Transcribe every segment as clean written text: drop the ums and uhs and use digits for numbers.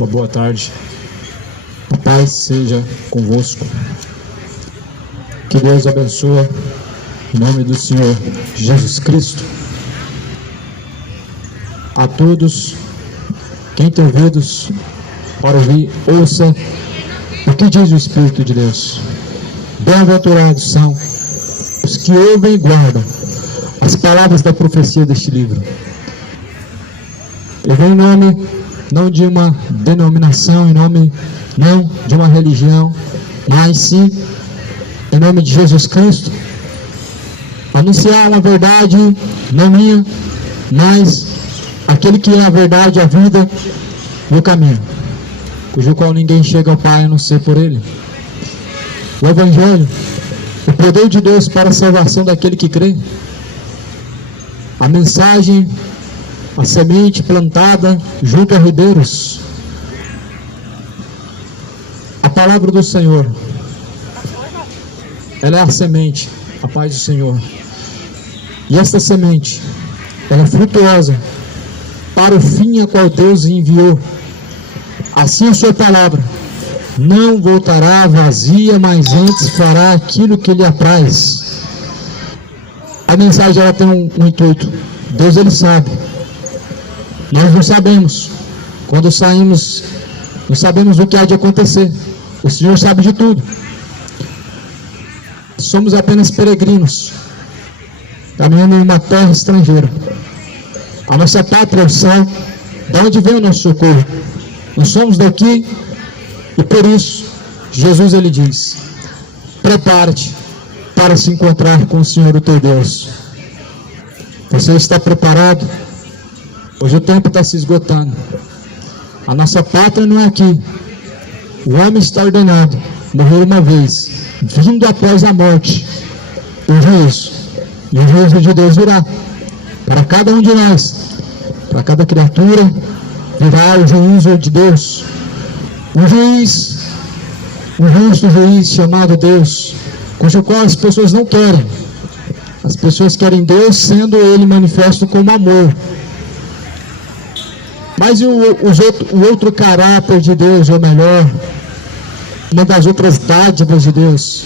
Uma boa tarde. A paz seja convosco. Que Deus abençoe em nome do Senhor Jesus Cristo. A todos, quem tem ouvidos para ouvir, ouça o que diz o Espírito de Deus. Bem-aventurados são os que ouvem e guardam as palavras da profecia deste livro. Eu venho em nome não de uma denominação, em nome não de uma religião, mas sim em nome de Jesus Cristo, anunciar uma verdade não minha, mas aquele que é a verdade, a vida e o caminho, cujo qual ninguém chega ao Pai a não ser por Ele. O Evangelho, o poder de Deus para a salvação daquele que crê. A mensagem, a semente plantada junto a ribeiros. A palavra do Senhor, ela é a semente, a paz do Senhor. E esta semente, ela é frutuosa para o fim a qual Deus enviou. Assim a sua palavra não voltará vazia, mas antes fará aquilo que lhe apraz. A mensagem, ela tem um intuito. Deus, ele sabe. Nós não sabemos. Quando saímos, não sabemos o que há de acontecer. O Senhor sabe de tudo. Somos apenas peregrinos, caminhando em uma terra estrangeira. A nossa pátria é o céu, da onde vem o nosso socorro. Nós somos daqui e por isso Jesus, ele diz: prepare-te para se encontrar com o Senhor, o teu Deus. Você está preparado? Hoje o tempo está se esgotando. A nossa pátria não é aqui. O homem está ordenado morrer uma vez, vindo após a morte o juízo. E o juízo de Deus virá para cada um de nós, para cada criatura virá o juízo de Deus. Um juiz, um justo juiz chamado Deus, cujo qual as pessoas não querem. As pessoas querem Deus sendo Ele manifesto como amor. Mas e o outro caráter de Deus, ou melhor, uma das outras dádivas de Deus,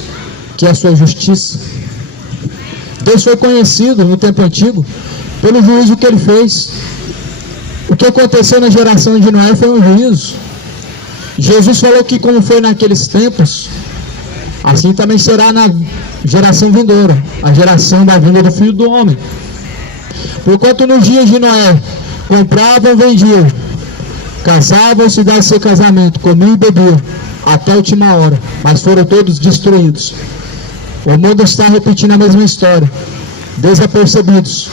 que é a sua justiça. Deus foi conhecido no tempo antigo pelo juízo que Ele fez. O que aconteceu na geração de Noé foi um juízo. Jesus falou que como foi naqueles tempos, assim também será na geração vindoura, a geração da vinda do Filho do Homem. Porquanto nos dias de Noé, compravam, vendiam, casavam-se e davam seu casamento, comiam e bebiam, até a última hora, mas foram todos destruídos. O mundo está repetindo a mesma história, desapercebidos,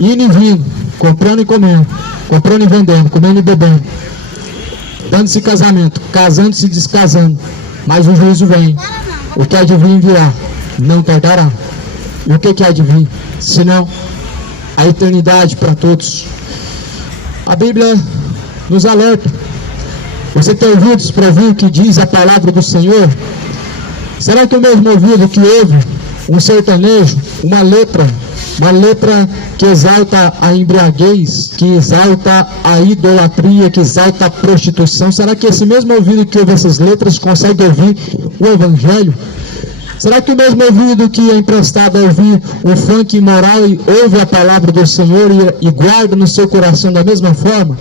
indo e vindo, comprando e comendo, comprando e vendendo, comendo e bebendo, dando-se casamento, casando-se e descasando, mas o juízo vem. O que há de vir virá, não tardará. E o que há de vir? Senão a eternidade para todos. A Bíblia nos alerta. Você tem ouvidos para ouvir o que diz a palavra do Senhor? Será que o mesmo ouvido que ouve um sertanejo, uma letra que exalta a embriaguez, que exalta a idolatria, que exalta a prostituição, será que esse mesmo ouvido que ouve essas letras consegue ouvir o Evangelho? Será que o mesmo ouvido que é emprestado a ouvir o funk imoral e ouve a palavra do Senhor e guarda no seu coração da mesma forma?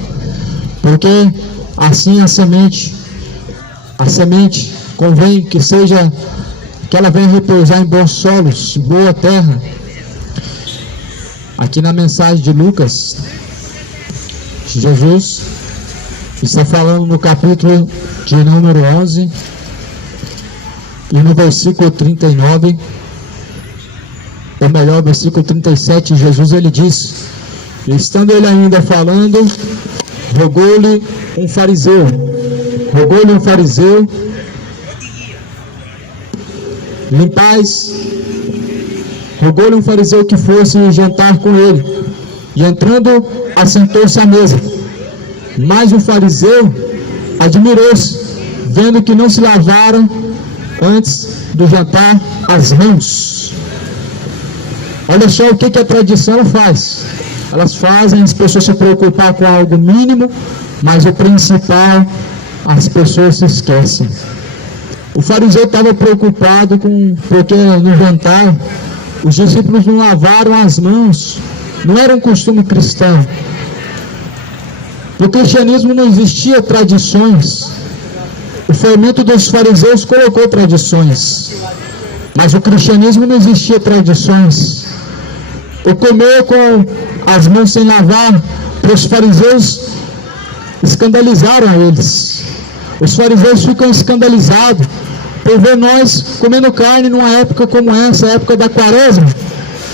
Porque assim a semente convém que ela venha repousar em bons solos, boa terra. Aqui na mensagem de Lucas, Jesus está falando no capítulo de número 11 e no versículo 39, ou melhor, versículo 37, Jesus, ele diz: estando ele ainda falando, rogou-lhe um fariseu, rogou-lhe um fariseu que fosse jantar com ele, e entrando, assentou-se à mesa. Mas o fariseu admirou-se, vendo que não se lavaram antes do jantar as mãos. Olha só o que a tradição faz. Elas fazem as pessoas se preocupar com algo mínimo, mas o principal as pessoas se esquecem. O fariseu estava preocupado porque no jantar os discípulos não lavaram as mãos. Não era um costume cristão. No cristianismo não existia tradições. O fermento dos fariseus colocou tradições, mas o cristianismo não existia tradições. O comer com as mãos sem lavar, para os fariseus, escandalizaram a eles. Os fariseus ficam escandalizados por ver nós comendo carne numa época como essa, a época da quaresma.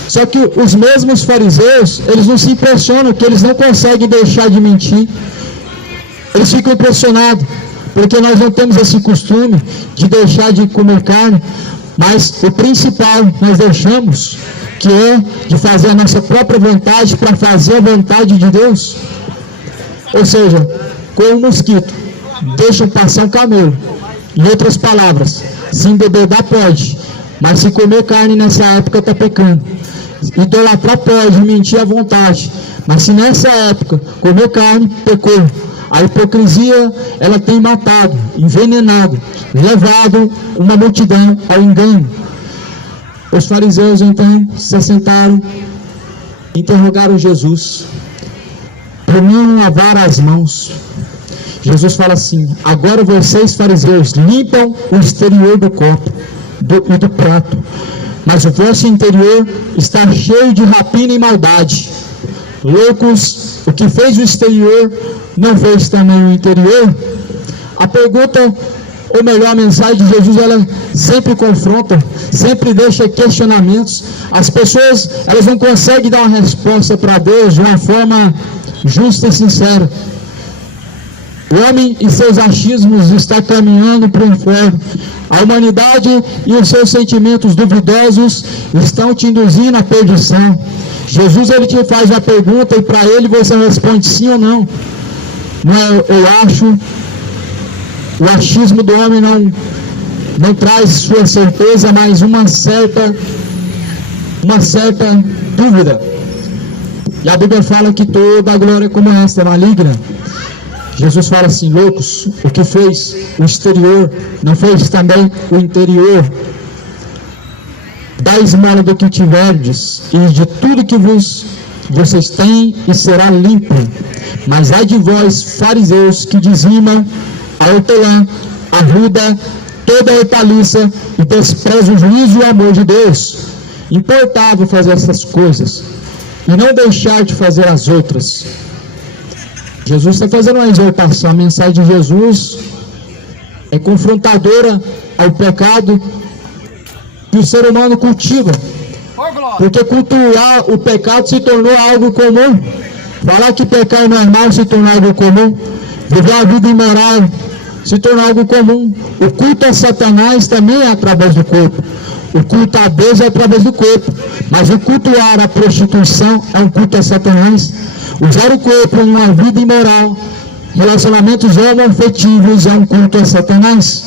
Só que os mesmos fariseus, eles não se impressionam, que eles não conseguem deixar de mentir. Eles ficam impressionados, porque nós não temos esse costume de deixar de comer carne, mas o principal nós deixamos, que é de fazer a nossa própria vontade para fazer a vontade de Deus. Ou seja, com um mosquito, deixam passar um camelo. Em outras palavras, se embebedar pode, mas se comer carne nessa época está pecando. Idolatrar pode, mentir à vontade, mas se nessa época comer carne, pecou. A hipocrisia, ela tem matado, envenenado, levado uma multidão ao engano. Os fariseus então se sentaram, interrogaram Jesus por não lavar as mãos. Jesus fala assim: agora vocês fariseus limpam o exterior do copo e do prato, mas o vosso interior está cheio de rapina e maldade. Loucos, o que fez o exterior não fez também o interior? A pergunta, ou melhor, a mensagem de Jesus, ela sempre confronta, sempre deixa questionamentos. As pessoas, elas não conseguem dar uma resposta para Deus de uma forma justa e sincera. O homem e seus achismos está caminhando para o inferno. A humanidade e os seus sentimentos duvidosos estão te induzindo à perdição. Jesus, ele te faz a pergunta e para ele você responde sim ou não. Não é eu acho. O achismo do homem não traz sua certeza, mas uma certa dúvida. E a Bíblia fala que toda a glória como esta é maligna. Jesus fala assim: loucos, o que fez o exterior não fez também o interior? Dá esmola do que tiverdes, e de tudo que vocês têm, e será limpo. Mas ai de vós, fariseus, que dizimam a hortelã, a ruda, toda a hortaliça, e desprezam o juízo e o amor de Deus. Importava fazer essas coisas, e não deixar de fazer as outras. Jesus está fazendo uma exortação. A mensagem de Jesus é confrontadora ao pecado que o ser humano cultiva, porque cultuar o pecado se tornou algo comum. Falar que pecar é normal se tornou algo comum. Viver uma vida imoral se tornou algo comum. O culto a Satanás também é através do corpo. O culto a Deus é através do corpo, mas o cultuar a prostituição é um culto a Satanás. Usar o corpo em uma vida imoral, relacionamentos homoafetivos, é um culto a Satanás,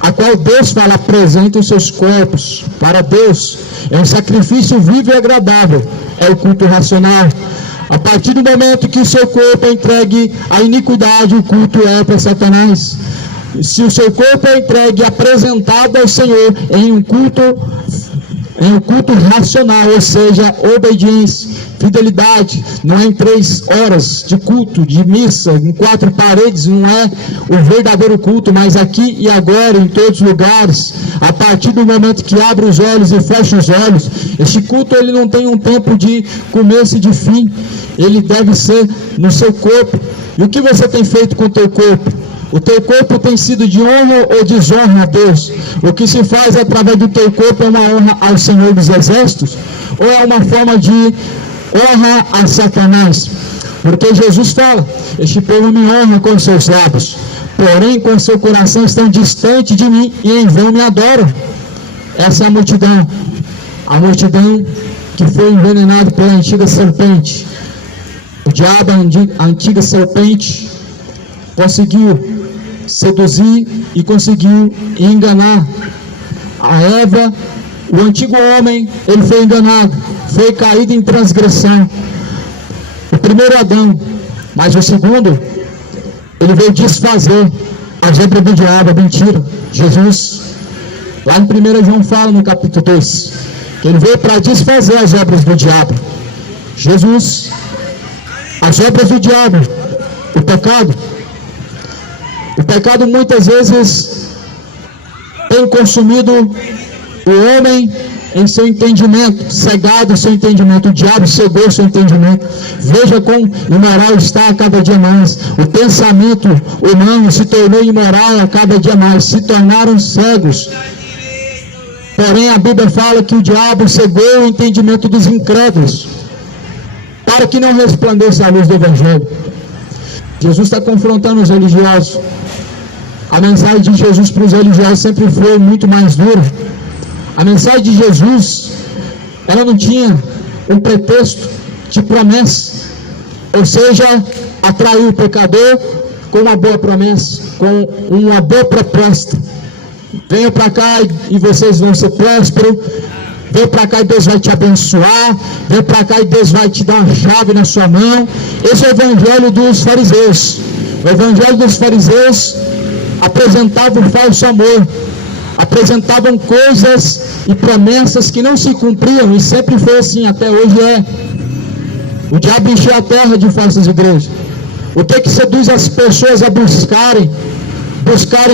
a qual Deus fala: apresenta os seus corpos para Deus, é um sacrifício vivo e agradável, é o culto racional. A partir do momento que o seu corpo é entregue à iniquidade, o culto é para Satanás. Se o seu corpo é entregue, apresentado ao Senhor em um culto racional, ou seja, obediência, fidelidade, não é em 3 horas de culto, de missa, em 4 paredes, não é o verdadeiro culto, mas aqui e agora, em todos os lugares, a partir do momento que abre os olhos e fecha os olhos. Este culto, ele não tem um tempo de começo e de fim, ele deve ser no seu corpo. E o que você tem feito com o teu corpo? O teu corpo tem sido de honra ou desonra a Deus? O que se faz através do teu corpo é uma honra ao Senhor dos Exércitos? Ou é uma forma de honra a Satanás? Porque Jesus fala: este povo me honra com seus lábios, porém com seu coração estão distante de mim e em vão me adoram. Essa é a multidão que foi envenenada pela antiga serpente. O diabo, a antiga serpente, conseguiu seduzir e conseguiu enganar a Eva. O antigo homem, ele foi enganado, foi caído em transgressão. O primeiro Adão, mas o segundo, ele veio desfazer as obras do diabo, a mentira. Jesus, lá em 1 João fala no capítulo 2, que ele veio para desfazer as obras do diabo. Jesus, as obras do diabo, o pecado muitas vezes tem consumido o homem em seu entendimento, cegado em seu entendimento. O diabo cegou seu entendimento. Veja como imoral está a cada dia mais. O pensamento humano se tornou imoral a cada dia mais, se tornaram cegos. Porém a Bíblia fala que o diabo cegou o entendimento dos incrédulos, para que não resplandeça a luz do Evangelho. Jesus está confrontando os religiosos. A mensagem de Jesus para os religiosos sempre foi muito mais dura. A mensagem de Jesus, ela não tinha um pretexto de promessa, ou seja, atrair o pecador com uma boa promessa, com uma boa proposta. Venha para cá e vocês vão ser prósperos. Vem para cá e Deus vai te abençoar. Vem para cá e Deus vai te dar uma chave na sua mão. Esse é o evangelho dos fariseus. O evangelho dos fariseus apresentava o falso amor, apresentavam coisas e promessas que não se cumpriam, e sempre foi assim, até hoje é. O diabo encheu a terra de falsas igrejas. O que seduz as pessoas a buscarem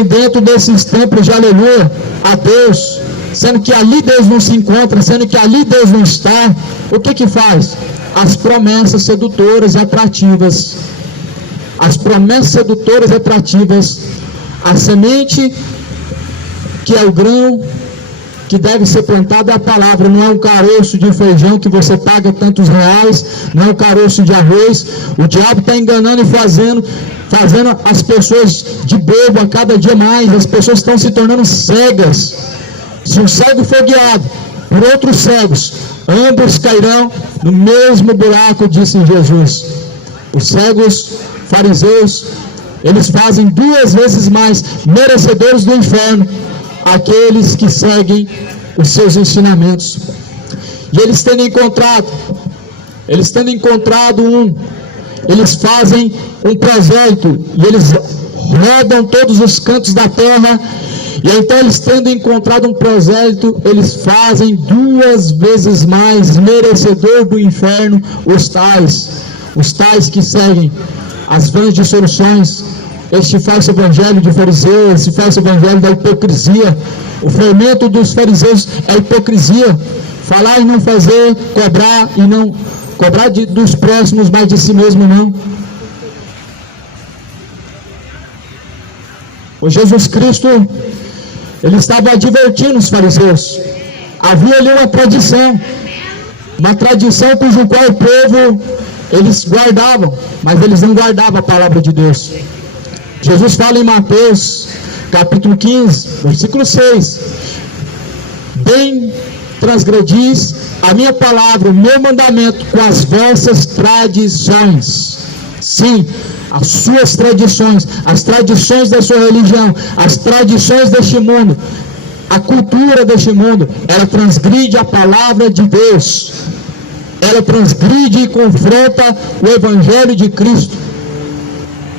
dentro desses templos de aleluia a Deus, sendo que ali Deus não se encontra, sendo que ali Deus não está. O que faz? As promessas sedutoras e atrativas. As promessas sedutoras e atrativas. A semente que é o grão que deve ser plantado é a palavra, não é um caroço de feijão que você paga tantos reais, não é um caroço de arroz. O diabo está enganando e fazendo as pessoas de bobo a cada dia mais. As pessoas estão se tornando cegas. Se um cego for guiado por outros cegos, ambos cairão no mesmo buraco, disse Jesus. Os cegos fariseus, eles fazem 2 vezes mais merecedores do inferno aqueles que seguem os seus ensinamentos. E eles tendo encontrado eles fazem um projeto e eles rodam todos os cantos da terra. E então eles tendo encontrado um projeto, eles fazem 2 vezes mais merecedor do inferno os tais que seguem as vãs dissoluções, este falso evangelho de fariseu, esse falso evangelho da hipocrisia. O fermento dos fariseus é a hipocrisia, falar e não fazer, cobrar e não cobrar dos próximos, mas de si mesmo não. O Jesus Cristo, ele estava advertindo os fariseus. Havia ali uma tradição cujo qual o povo eles guardavam, mas eles não guardavam a palavra de Deus. Jesus fala em Mateus capítulo 15, versículo 6: bem transgredis a minha palavra, o meu mandamento, com as vossas tradições. Sim, as suas tradições, as tradições da sua religião, as tradições deste mundo, a cultura deste mundo, ela transgride a palavra de Deus. Ela transgride e confronta o evangelho de Cristo.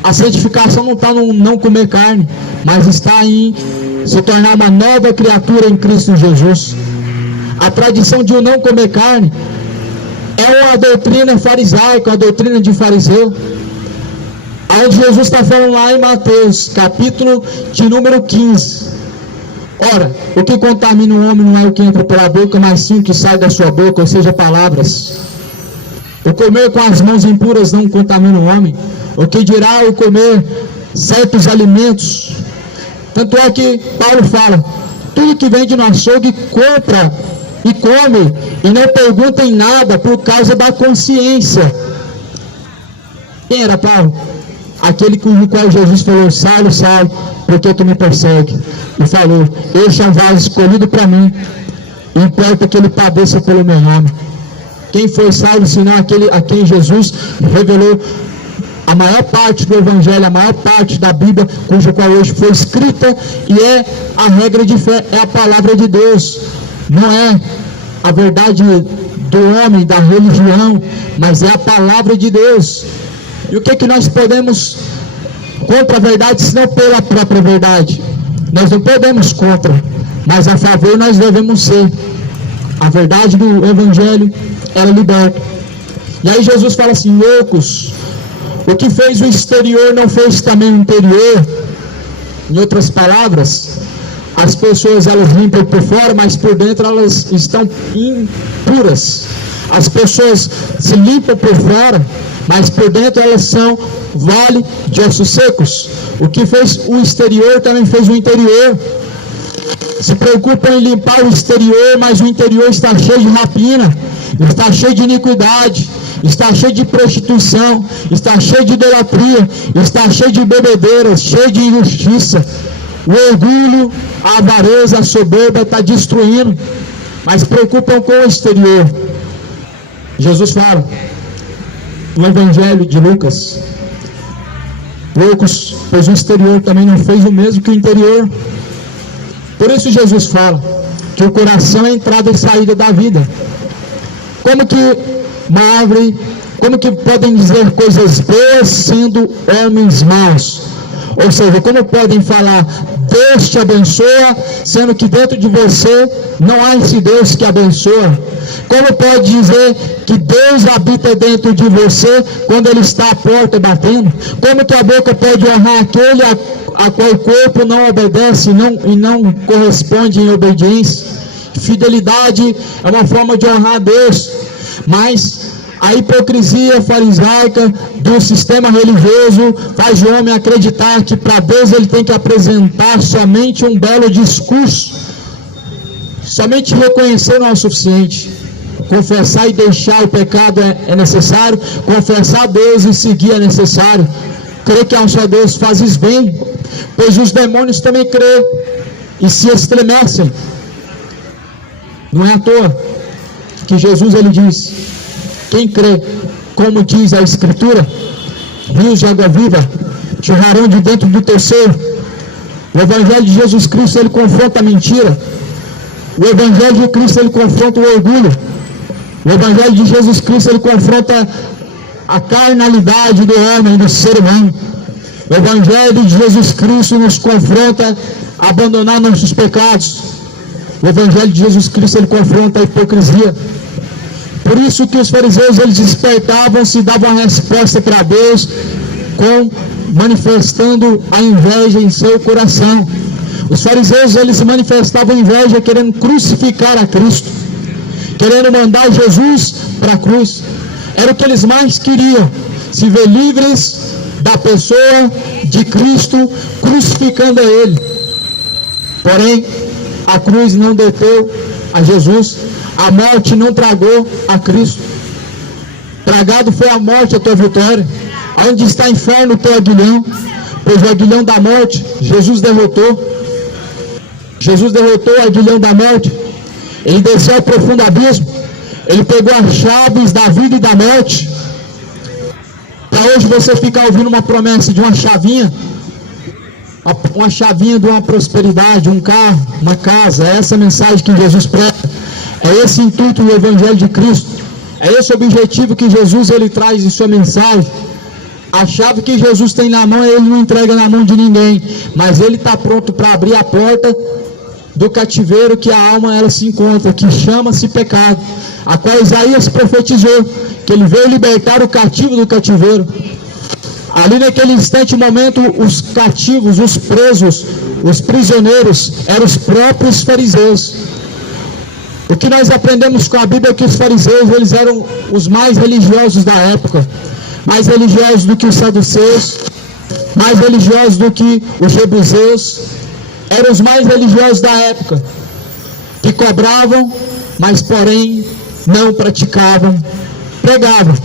A santificação não está no não comer carne, mas está em se tornar uma nova criatura em Cristo Jesus. A tradição de não comer carne é uma doutrina farisaica, uma doutrina de fariseu. Onde Jesus está falando lá em Mateus, capítulo de número 15. Ora, o que contamina o homem não é o que entra pela boca, mas sim o que sai da sua boca, ou seja, palavras. O comer com as mãos impuras não contamina o homem. O que dirá o comer certos alimentos? Tanto é que Paulo fala: tudo que vem de no açougue compra e come, e não pergunta em nada por causa da consciência. Quem era Paulo? Aquele com o qual Jesus falou: Saulo, Saulo, por que tu me persegue? E falou: este é um vaso escolhido para mim, importa que ele padeça pelo meu nome. Quem foi Saulo, senão aquele a quem Jesus revelou a maior parte do Evangelho, a maior parte da Bíblia, cuja qual hoje foi escrita, e é a regra de fé, é a palavra de Deus. Não é a verdade do homem, da religião, mas é a palavra de Deus. E o que nós podemos contra a verdade, senão pela própria verdade. Nós não podemos contra, mas a favor nós devemos ser. A verdade do Evangelho, ela liberta. E aí Jesus fala assim: loucos, o que fez o exterior não fez também o interior. Em outras palavras, as pessoas elas limpam por fora, mas por dentro elas estão impuras. As pessoas se limpam por fora, mas por dentro elas são vale de ossos secos. O que fez o exterior também fez o interior. Se preocupam em limpar o exterior, mas o interior está cheio de rapina, está cheio de iniquidade, está cheio de prostituição, está cheio de idolatria, está cheio de bebedeiras, cheio de injustiça. O orgulho, a avareza, a soberba está destruindo, mas se preocupam com o exterior. Jesus fala no Evangelho de Lucas: loucos, pois o exterior também não fez o mesmo que o interior. Por isso Jesus fala que o coração é a entrada e saída da vida. Como que uma árvore, como que podem dizer coisas boas sendo homens maus? Ou seja, como podem falar Deus te abençoa, sendo que dentro de você não há esse Deus que abençoa? Como pode dizer que Deus habita dentro de você quando Ele está à porta batendo? Como que a boca pode honrar aquele a qual o corpo não obedece e não corresponde em obediência? Fidelidade é uma forma de honrar a Deus, mas a hipocrisia farisaica do sistema religioso faz o homem acreditar que para Deus ele tem que apresentar somente um belo discurso. Somente reconhecer não é o suficiente. Confessar e deixar o pecado é necessário. Confessar a Deus e seguir é necessário. Crer que há um só Deus fazes bem, pois os demônios também crêem e se estremecem. Não é à toa que Jesus ele diz: quem crê, como diz a Escritura, rios de água viva jorrarão de dentro do teu ser. O Evangelho de Jesus Cristo ele confronta a mentira. O Evangelho de Cristo ele confronta o orgulho. O Evangelho de Jesus Cristo ele confronta a carnalidade do homem, do ser humano. O Evangelho de Jesus Cristo nos confronta a abandonar nossos pecados. O Evangelho de Jesus Cristo ele confronta a hipocrisia. Por isso que os fariseus eles despertavam-se e davam a resposta para Deus manifestando a inveja em seu coração. Os fariseus eles manifestavam inveja querendo crucificar a Cristo, querendo mandar Jesus para a cruz. Era o que eles mais queriam, se ver livres da pessoa de Cristo, crucificando a Ele. Porém, a cruz não deteu a Jesus, a morte não tragou a Cristo. Tragado foi a morte a tua vitória. Onde está o inferno o teu aguilhão? Pois o aguilhão da morte, Jesus derrotou. Jesus derrotou o aguilhão da morte. Ele desceu ao profundo abismo. Ele pegou as chaves da vida e da morte. Para hoje você ficar ouvindo uma promessa de uma chavinha de uma prosperidade, um carro, uma casa. É essa mensagem que Jesus prega. É esse intuito do Evangelho de Cristo. É esse o objetivo que Jesus ele traz em sua mensagem. A chave que Jesus tem na mão, ele não entrega na mão de ninguém, mas ele está pronto para abrir a porta do cativeiro que a alma ela se encontra, que chama-se pecado, a qual Isaías profetizou, que ele veio libertar o cativo do cativeiro. Ali naquele instante, momento, os cativos, os presos, os prisioneiros, eram os próprios fariseus. O que nós aprendemos com a Bíblia é que os fariseus, eles eram os mais religiosos da época, mais religiosos do que os saduceus, mais religiosos do que os jebuseus. Eram os mais religiosos da época, que cobravam, mas porém não praticavam. Pregavam,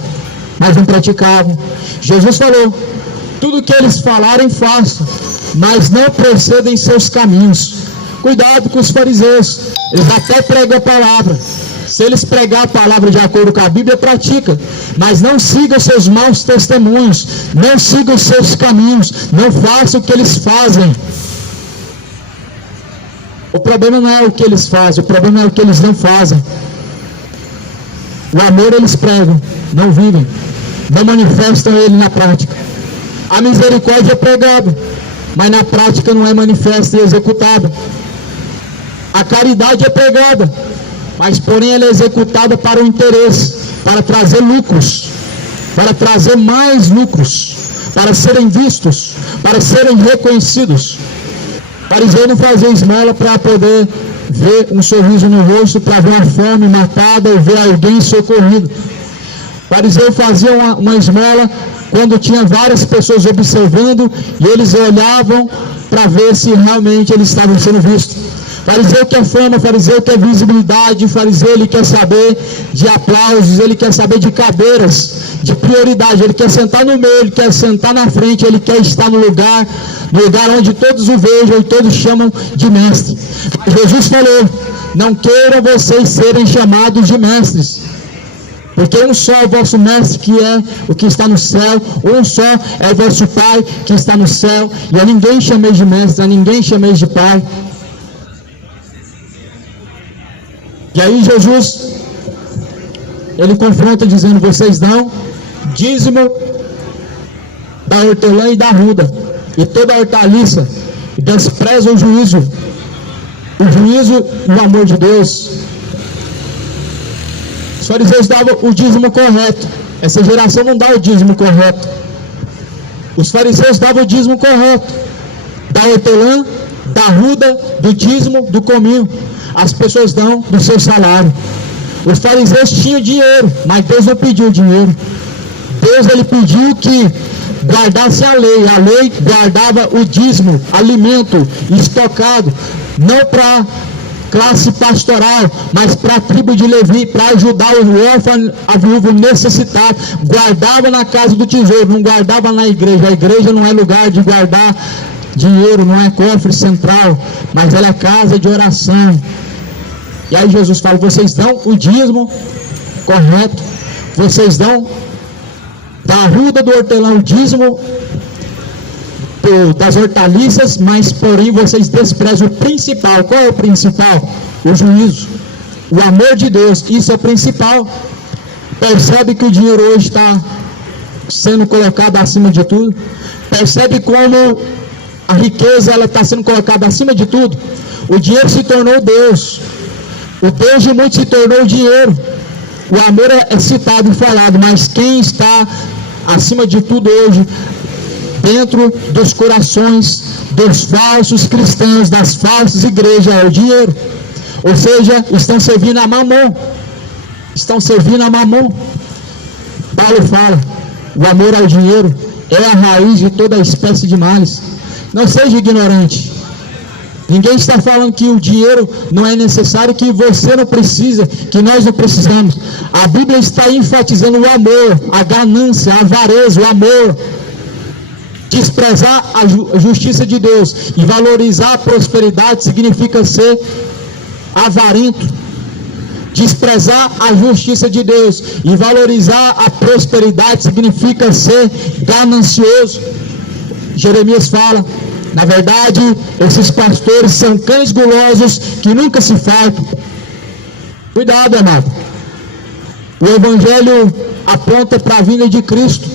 mas não praticavam. Jesus falou: tudo que eles falarem façam, mas não procedam em seus caminhos. Cuidado com os fariseus, eles até pregam a palavra. Se eles pregar a palavra de acordo com a Bíblia, pratica, mas não siga seus maus testemunhos, não siga os seus caminhos, não faça o que eles fazem. O problema não é o que eles fazem, o problema é o que eles não fazem. O amor eles pregam, não vivem, não manifestam ele na prática. A misericórdia é pregada, mas na prática não é manifesta e executada. A caridade é pregada, mas porém ela é executada para o interesse, para trazer lucros, para trazer mais lucros, para serem vistos, para serem reconhecidos. O fariseu não fazia esmola para poder ver um sorriso no rosto, para ver a fome matada ou ver alguém socorrido. O fariseu fazia uma esmola quando tinha várias pessoas observando e eles olhavam para ver se realmente eles estavam sendo vistos. O fariseu quer fama, o fariseu quer visibilidade, o fariseu ele quer saber de aplausos, ele quer saber de cadeiras, de prioridade, ele quer sentar no meio, ele quer sentar na frente, ele quer estar no lugar onde todos o vejam e todos chamam de mestre. Jesus falou: não queiram vocês serem chamados de mestres, porque um só é o vosso mestre, que é o que está no céu, um só é o vosso Pai que está no céu, e a ninguém chameis de mestre, a ninguém chameis de Pai. E aí Jesus, ele confronta dizendo: vocês dão dízimo da hortelã e da arruda, e toda a hortaliça, e desprezam o juízo e o amor de Deus. Os fariseus davam o dízimo correto. Essa geração não dá o dízimo correto. Os fariseus davam o dízimo correto, da hortelã, da arruda, do dízimo, do cominho. As pessoas dão do seu salário. Os fariseus tinham dinheiro, mas Deus não pediu dinheiro. Deus ele pediu que guardasse a lei. A lei guardava o dízimo, alimento estocado, não para classe pastoral, mas para a tribo de Levi, para ajudar o órfão, a viúva necessitado. Guardava na casa do tesouro, não guardava na igreja. A igreja não é lugar de guardar dinheiro, não é cofre central, mas ela é casa de oração. E aí Jesus fala: vocês dão o dízimo correto, vocês dão da arruda, do hortelã, o dízimo das hortaliças, mas porém vocês desprezam o principal. Qual é o principal? O juízo, o amor de Deus. Isso é o principal. Percebe que o dinheiro hoje está sendo colocado acima de tudo? Percebe como a riqueza ela está sendo colocada acima de tudo? O dinheiro se tornou Deus. O Deus de muitos se tornou o dinheiro. O amor é citado e falado, mas quem está acima de tudo hoje, dentro dos corações dos falsos cristãos, das falsas igrejas, é o dinheiro. Ou seja, estão servindo a mamon. Estão servindo a mamon. Paulo fala: o amor ao dinheiro é a raiz de toda espécie de males. Não seja ignorante. Ninguém está falando que o dinheiro não é necessário, que você não precisa, que nós não precisamos. A Bíblia está enfatizando o amor, a ganância, a avareza, o amor. Desprezar a justiça de Deus e valorizar a prosperidade significa ser avarento. Desprezar a justiça de Deus e valorizar a prosperidade significa ser ganancioso. Jeremias fala: na verdade, esses pastores são cães gulosos que nunca se fartam. Cuidado, amado. O Evangelho aponta para a vinda de Cristo.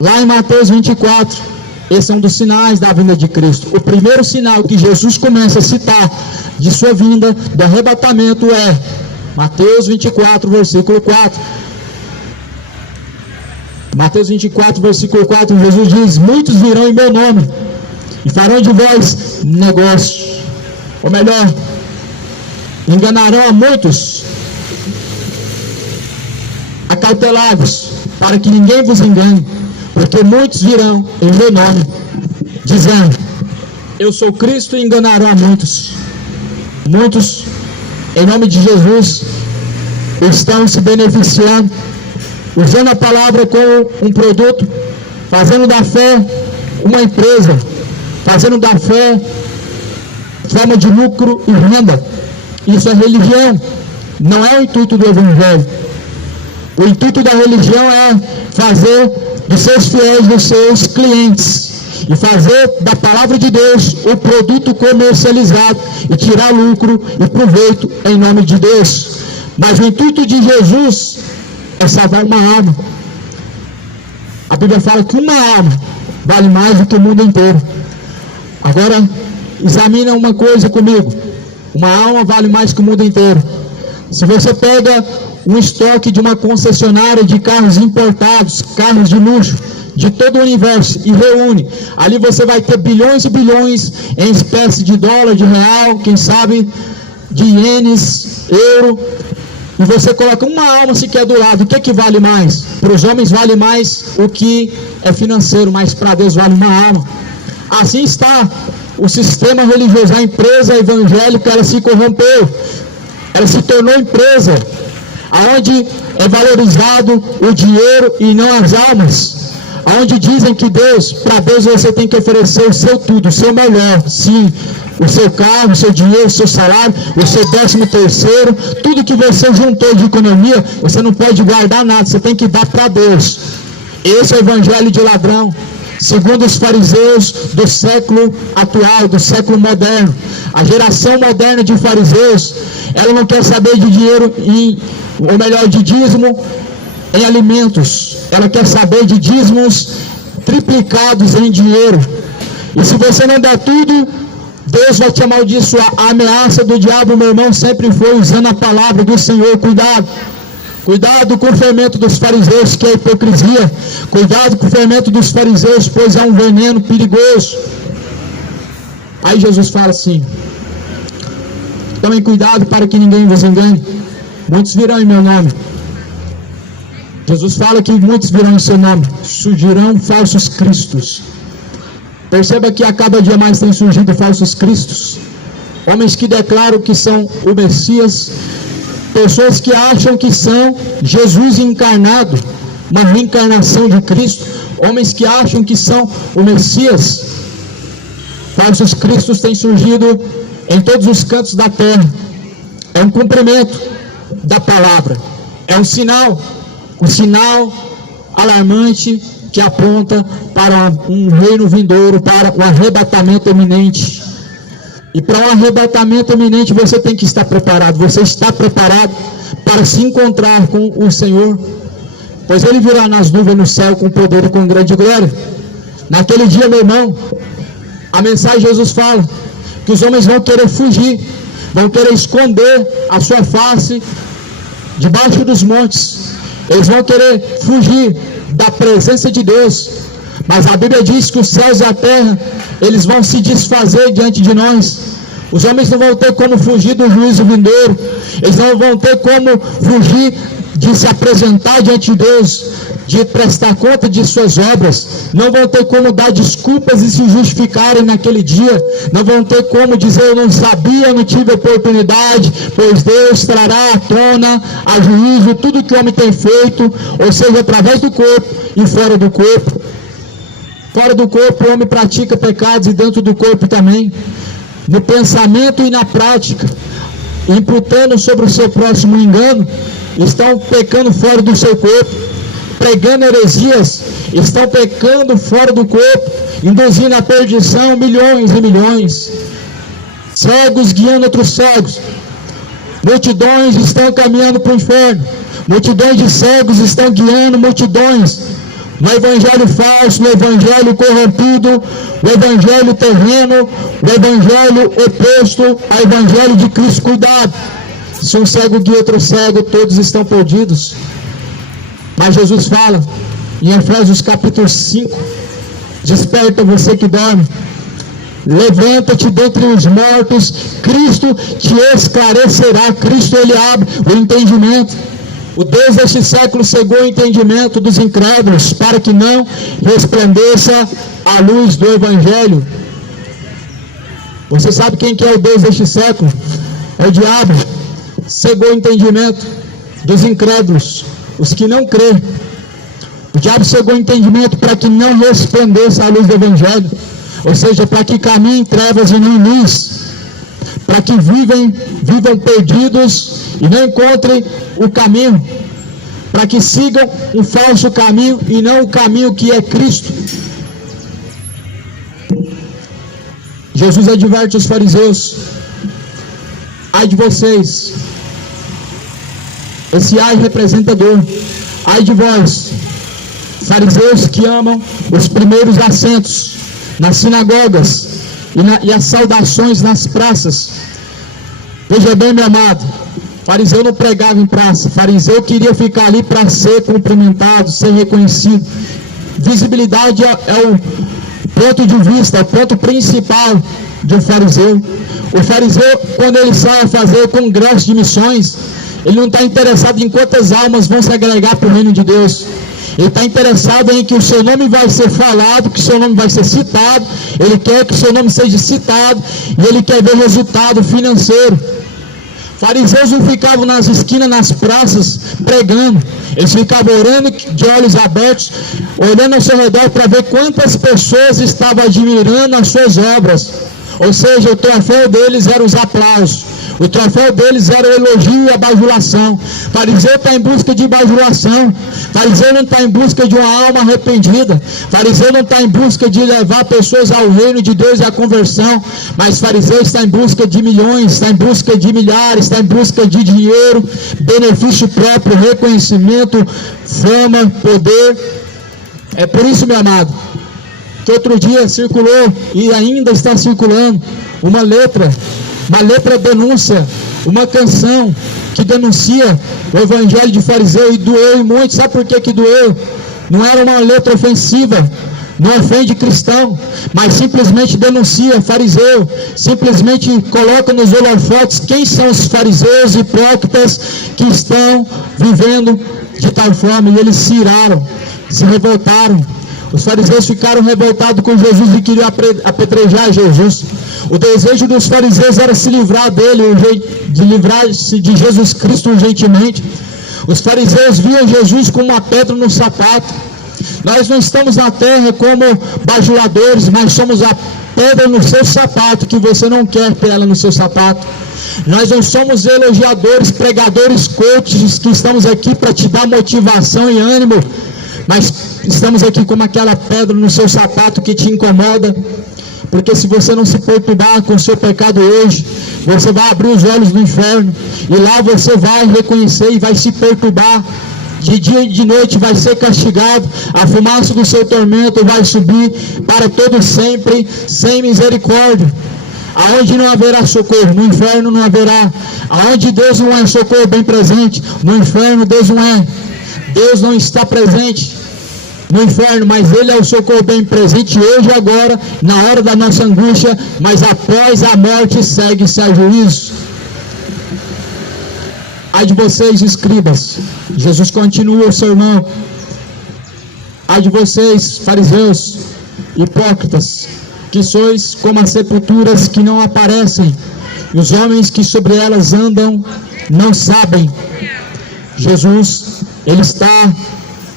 Lá em Mateus 24, esse é um dos sinais da vinda de Cristo. O primeiro sinal que Jesus começa a citar de sua vinda, do arrebatamento, é Mateus 24, versículo 4. Mateus 24, versículo 4, Jesus diz: muitos virão em meu nome e farão de vós negócio. Ou melhor, enganarão a muitos. Acautelados, para que ninguém vos engane, porque muitos virão em meu nome, dizendo: eu sou Cristo, e enganarão a muitos. Muitos, em nome de Jesus, estão se beneficiando, usando a palavra como um produto, fazendo da fé uma empresa, fazendo da fé forma de lucro e renda. Isso é religião, não é o intuito do Evangelho. O intuito da religião é fazer dos seus fiéis, dos seus clientes, e fazer da palavra de Deus o produto comercializado e tirar lucro e proveito em nome de Deus. Mas o intuito de Jesus é salvar uma alma. A Bíblia fala que uma alma vale mais do que o mundo inteiro. Agora, examina uma coisa comigo: uma alma vale mais que o mundo inteiro. Se você pega um estoque de uma concessionária de carros importados, carros de luxo, de todo o universo, e reúne, ali você vai ter bilhões e bilhões em espécie de dólar, de real, quem sabe de ienes, euro, e você coloca uma alma sequer do lado. O que é que vale mais? Para os homens vale mais o que é financeiro, mas para Deus vale uma alma. Assim está o sistema religioso. A empresa evangélica, ela se corrompeu, ela se tornou empresa, aonde é valorizado o dinheiro e não as almas, aonde dizem que para Deus você tem que oferecer o seu tudo, o seu melhor, sim, o seu carro, o seu dinheiro, o seu salário, o seu 13º, tudo que você juntou de economia, você não pode guardar nada, você tem que dar para Deus. Esse é o evangelho de ladrão, segundo os fariseus do século atual, do século moderno. A geração moderna de fariseus, ela não quer saber de dinheiro, ou melhor, de dízimo em alimentos, ela quer saber de dízimos triplicados em dinheiro. E se você não der tudo, Deus vai te amaldiçoar. A ameaça do diabo, meu irmão, sempre foi usando a palavra do Senhor. Cuidado com o fermento dos fariseus, que é a hipocrisia. Cuidado com o fermento dos fariseus, pois é um veneno perigoso. Aí Jesus fala assim: tomem cuidado para que ninguém vos engane. Muitos virão em meu nome. Jesus fala que muitos virão em seu nome. Surgirão falsos cristos. Perceba que a cada dia mais tem surgido falsos cristos. Homens que declaram que são o Messias. Pessoas que acham que são Jesus encarnado, uma reencarnação de Cristo. Homens que acham que são o Messias. Falsos cristos têm surgido em todos os cantos da terra. É um cumprimento da palavra. É um sinal alarmante que aponta para um reino vindouro, para o arrebatamento iminente. E para um arrebatamento iminente você tem que estar preparado. Você está preparado para se encontrar com o Senhor? Pois Ele virá nas nuvens no céu com poder e com grande glória. Naquele dia, meu irmão, a mensagem de Jesus fala que os homens vão querer fugir, vão querer esconder a sua face debaixo dos montes. Eles vão querer fugir da presença de Deus. Mas a Bíblia diz que os céus e a terra, eles vão se desfazer diante de nós. Os homens não vão ter como fugir do juízo vindouro. Eles não vão ter como fugir de se apresentar diante de Deus, de prestar conta de suas obras. Não vão ter como dar desculpas e se justificarem naquele dia. Não vão ter como dizer: eu não sabia, eu não tive oportunidade, pois Deus trará à tona, a juízo, tudo que o homem tem feito, ou seja, através do corpo e fora do corpo. Fora do corpo o homem pratica pecados, e dentro do corpo também, no pensamento e na prática, imputando sobre o seu próximo engano, estão pecando fora do seu corpo, pregando heresias, estão pecando fora do corpo, induzindo à perdição milhões e milhões, cegos guiando outros cegos, multidões estão caminhando para o inferno, multidões de cegos estão guiando multidões, no evangelho falso, no evangelho corrompido, o evangelho terreno, o evangelho oposto ao evangelho de Cristo. Cuidado, se um cego guia outro cego, todos estão perdidos. Mas Jesus fala em Efésios capítulo 5: desperta você que dorme, levanta-te dentre os mortos, Cristo te esclarecerá. Cristo, Ele abre o entendimento. O Deus deste século cegou o entendimento dos incrédulos, para que não resplandeça a luz do evangelho. Você sabe quem que é o Deus deste século? É o diabo. Cegou o entendimento dos incrédulos, os que não creem. O diabo cegou o entendimento para que não resplandeça a luz do evangelho, ou seja, para que caminhem em trevas e não em luz, para que vivam perdidos e não encontrem o caminho, para que sigam um falso caminho e não o caminho que é Cristo. Jesus adverte os fariseus: ai de vocês, esse ai representa dor, ai de vós, Fariseus que amam os primeiros assentos nas sinagogas e as saudações nas praças. Veja bem, meu amado, fariseu não pregava em praça, fariseu queria ficar ali para ser cumprimentado, ser reconhecido. Visibilidade é o ponto de vista, é o ponto principal de um fariseu. O fariseu, quando ele sai a fazer congresso de missões, ele não está interessado em quantas almas vão se agregar para o reino de Deus. Ele está interessado em que o seu nome vai ser falado, que o seu nome vai ser citado. Ele quer que o seu nome seja citado e ele quer ver resultado financeiro. Fariseus não ficavam nas esquinas, nas praças, pregando. Eles ficavam orando de olhos abertos, olhando ao seu redor para ver quantas pessoas estavam admirando as suas obras. Ou seja, o troféu deles era os aplausos. O troféu deles era o elogio e a bajulação. Fariseu está em busca de bajulação. Fariseu não está em busca de uma alma arrependida. Fariseu não está em busca de levar pessoas ao reino de Deus e à conversão. Mas fariseu está em busca de milhões, está em busca de milhares, está em busca de dinheiro, benefício próprio, reconhecimento, fama, poder. É por isso, meu amado, que outro dia circulou e ainda está circulando uma letra denúncia, uma canção que denuncia o evangelho de fariseu, e doeu em muito. Sabe por que doeu? Não era uma letra ofensiva, não ofende cristão, mas simplesmente denuncia fariseu, simplesmente coloca nos holofotes quem são os fariseus hipócritas que estão vivendo de tal forma, e eles se iraram, se revoltaram. Os fariseus ficaram revoltados com Jesus e queriam apedrejar Jesus. O desejo dos fariseus era se livrar dele, de livrar-se de Jesus Cristo urgentemente. Os fariseus viam Jesus como uma pedra no sapato. Nós não estamos na terra como bajuladores, mas somos a pedra no seu sapato, que você não quer ter ela no seu sapato. Nós não somos elogiadores, pregadores, coaches, que estamos aqui para te dar motivação e ânimo, mas estamos aqui como aquela pedra no seu sapato que te incomoda. Porque se você não se perturbar com o seu pecado hoje, você vai abrir os olhos do inferno, e lá você vai reconhecer e vai se perturbar. De dia e de noite vai ser castigado, a fumaça do seu tormento vai subir para todo sempre, sem misericórdia. Aonde não haverá socorro, no inferno não haverá. Aonde Deus não é socorro bem presente, no inferno Deus não é. Deus não está presente no inferno, mas Ele é o socorro bem presente hoje e agora, na hora da nossa angústia, mas após a morte segue-se a juízo. Ai de vocês, escribas, Jesus continua o sermão. Ai de vocês, fariseus, hipócritas, que sois como as sepulturas que não aparecem, e os homens que sobre elas andam não sabem. Jesus, Ele está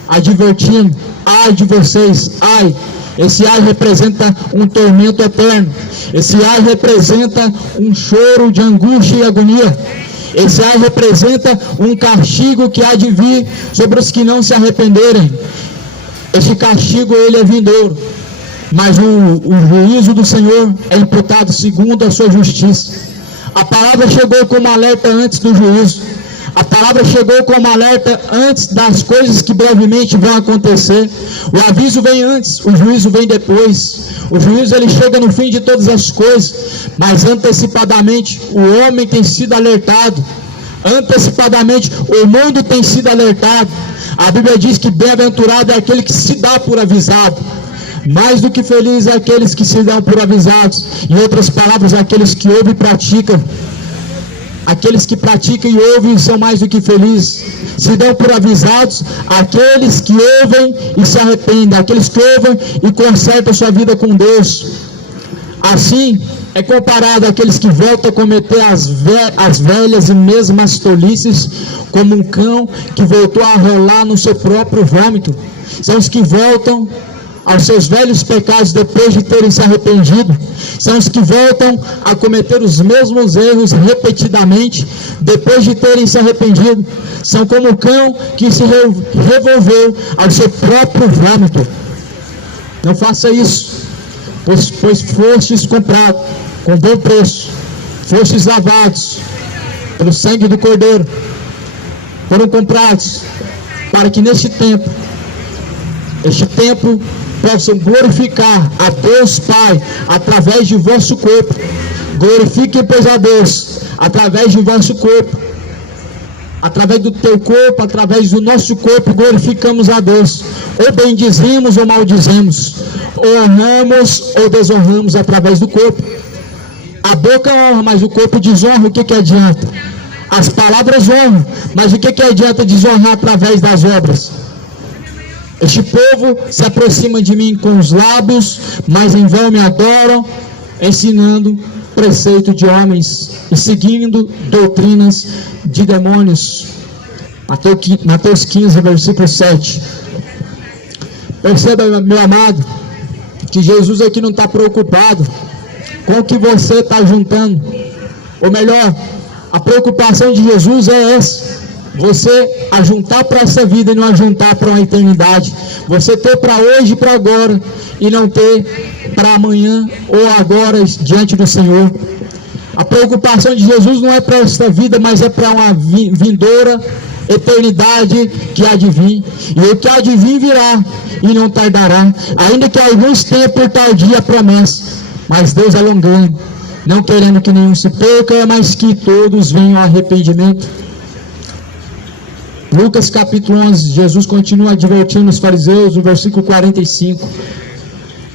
advertindo. Ai de vocês, ai. Esse ai representa um tormento eterno. Esse ai representa um choro de angústia e agonia. Esse ai representa um castigo que há de vir sobre os que não se arrependerem. Esse castigo, ele é vindouro, mas o juízo do Senhor é imputado segundo a sua justiça. A palavra chegou como alerta antes do juízo. A palavra chegou como alerta antes das coisas que brevemente vão acontecer. O aviso vem antes, o juízo vem depois. O juízo, ele chega no fim de todas as coisas, mas antecipadamente o homem tem sido alertado. Antecipadamente o mundo tem sido alertado. A Bíblia diz que bem-aventurado é aquele que se dá por avisado. Mais do que feliz é aqueles que se dão por avisados. Em outras palavras, aqueles que ouvem e praticam. Aqueles que praticam e ouvem são mais do que felizes. Se dão por avisados aqueles que ouvem e se arrependem, aqueles que ouvem e consertam sua vida com Deus. Assim é comparado àqueles que voltam a cometer as velhas e mesmas tolices, como um cão que voltou a rolar no seu próprio vômito. São os que voltam aos seus velhos pecados depois de terem se arrependido. São os que voltam a cometer os mesmos erros repetidamente depois de terem se arrependido. São como o cão que se revolveu ao seu próprio vômito. Não faça isso, pois fostes comprados com bom preço, fostes lavados pelo sangue do Cordeiro, foram comprados para que neste tempo este templo possam glorificar a Deus Pai através de vosso corpo. Glorifiquem, pois, a Deus através de vosso corpo. Através do teu corpo, através do nosso corpo, glorificamos a Deus. Ou bendizemos ou maldizemos, ou honramos ou desonramos através do corpo. A boca honra, mas o corpo desonra. O que adianta? As palavras honram, mas o que adianta desonrar através das obras? Este povo se aproxima de mim com os lábios, mas em vão me adoram, ensinando preceito de homens e seguindo doutrinas de demônios. Mateus 15, versículo 7. Perceba, meu amado, que Jesus aqui não está preocupado com o que você está juntando. Ou melhor, a preocupação de Jesus é essa: você ajuntar para essa vida e não ajuntar para uma eternidade. Você ter para hoje e para agora e não ter para amanhã ou agora diante do Senhor. A preocupação de Jesus não é para esta vida, mas é para uma vindoura eternidade que há de vir. E o que há de vir virá e não tardará, ainda que alguns tenham por tardia a promessa. Mas Deus é longânimo, não querendo que nenhum se perca, mas que todos venham ao arrependimento. Lucas capítulo 11, Jesus continua advertindo os fariseus no versículo 45,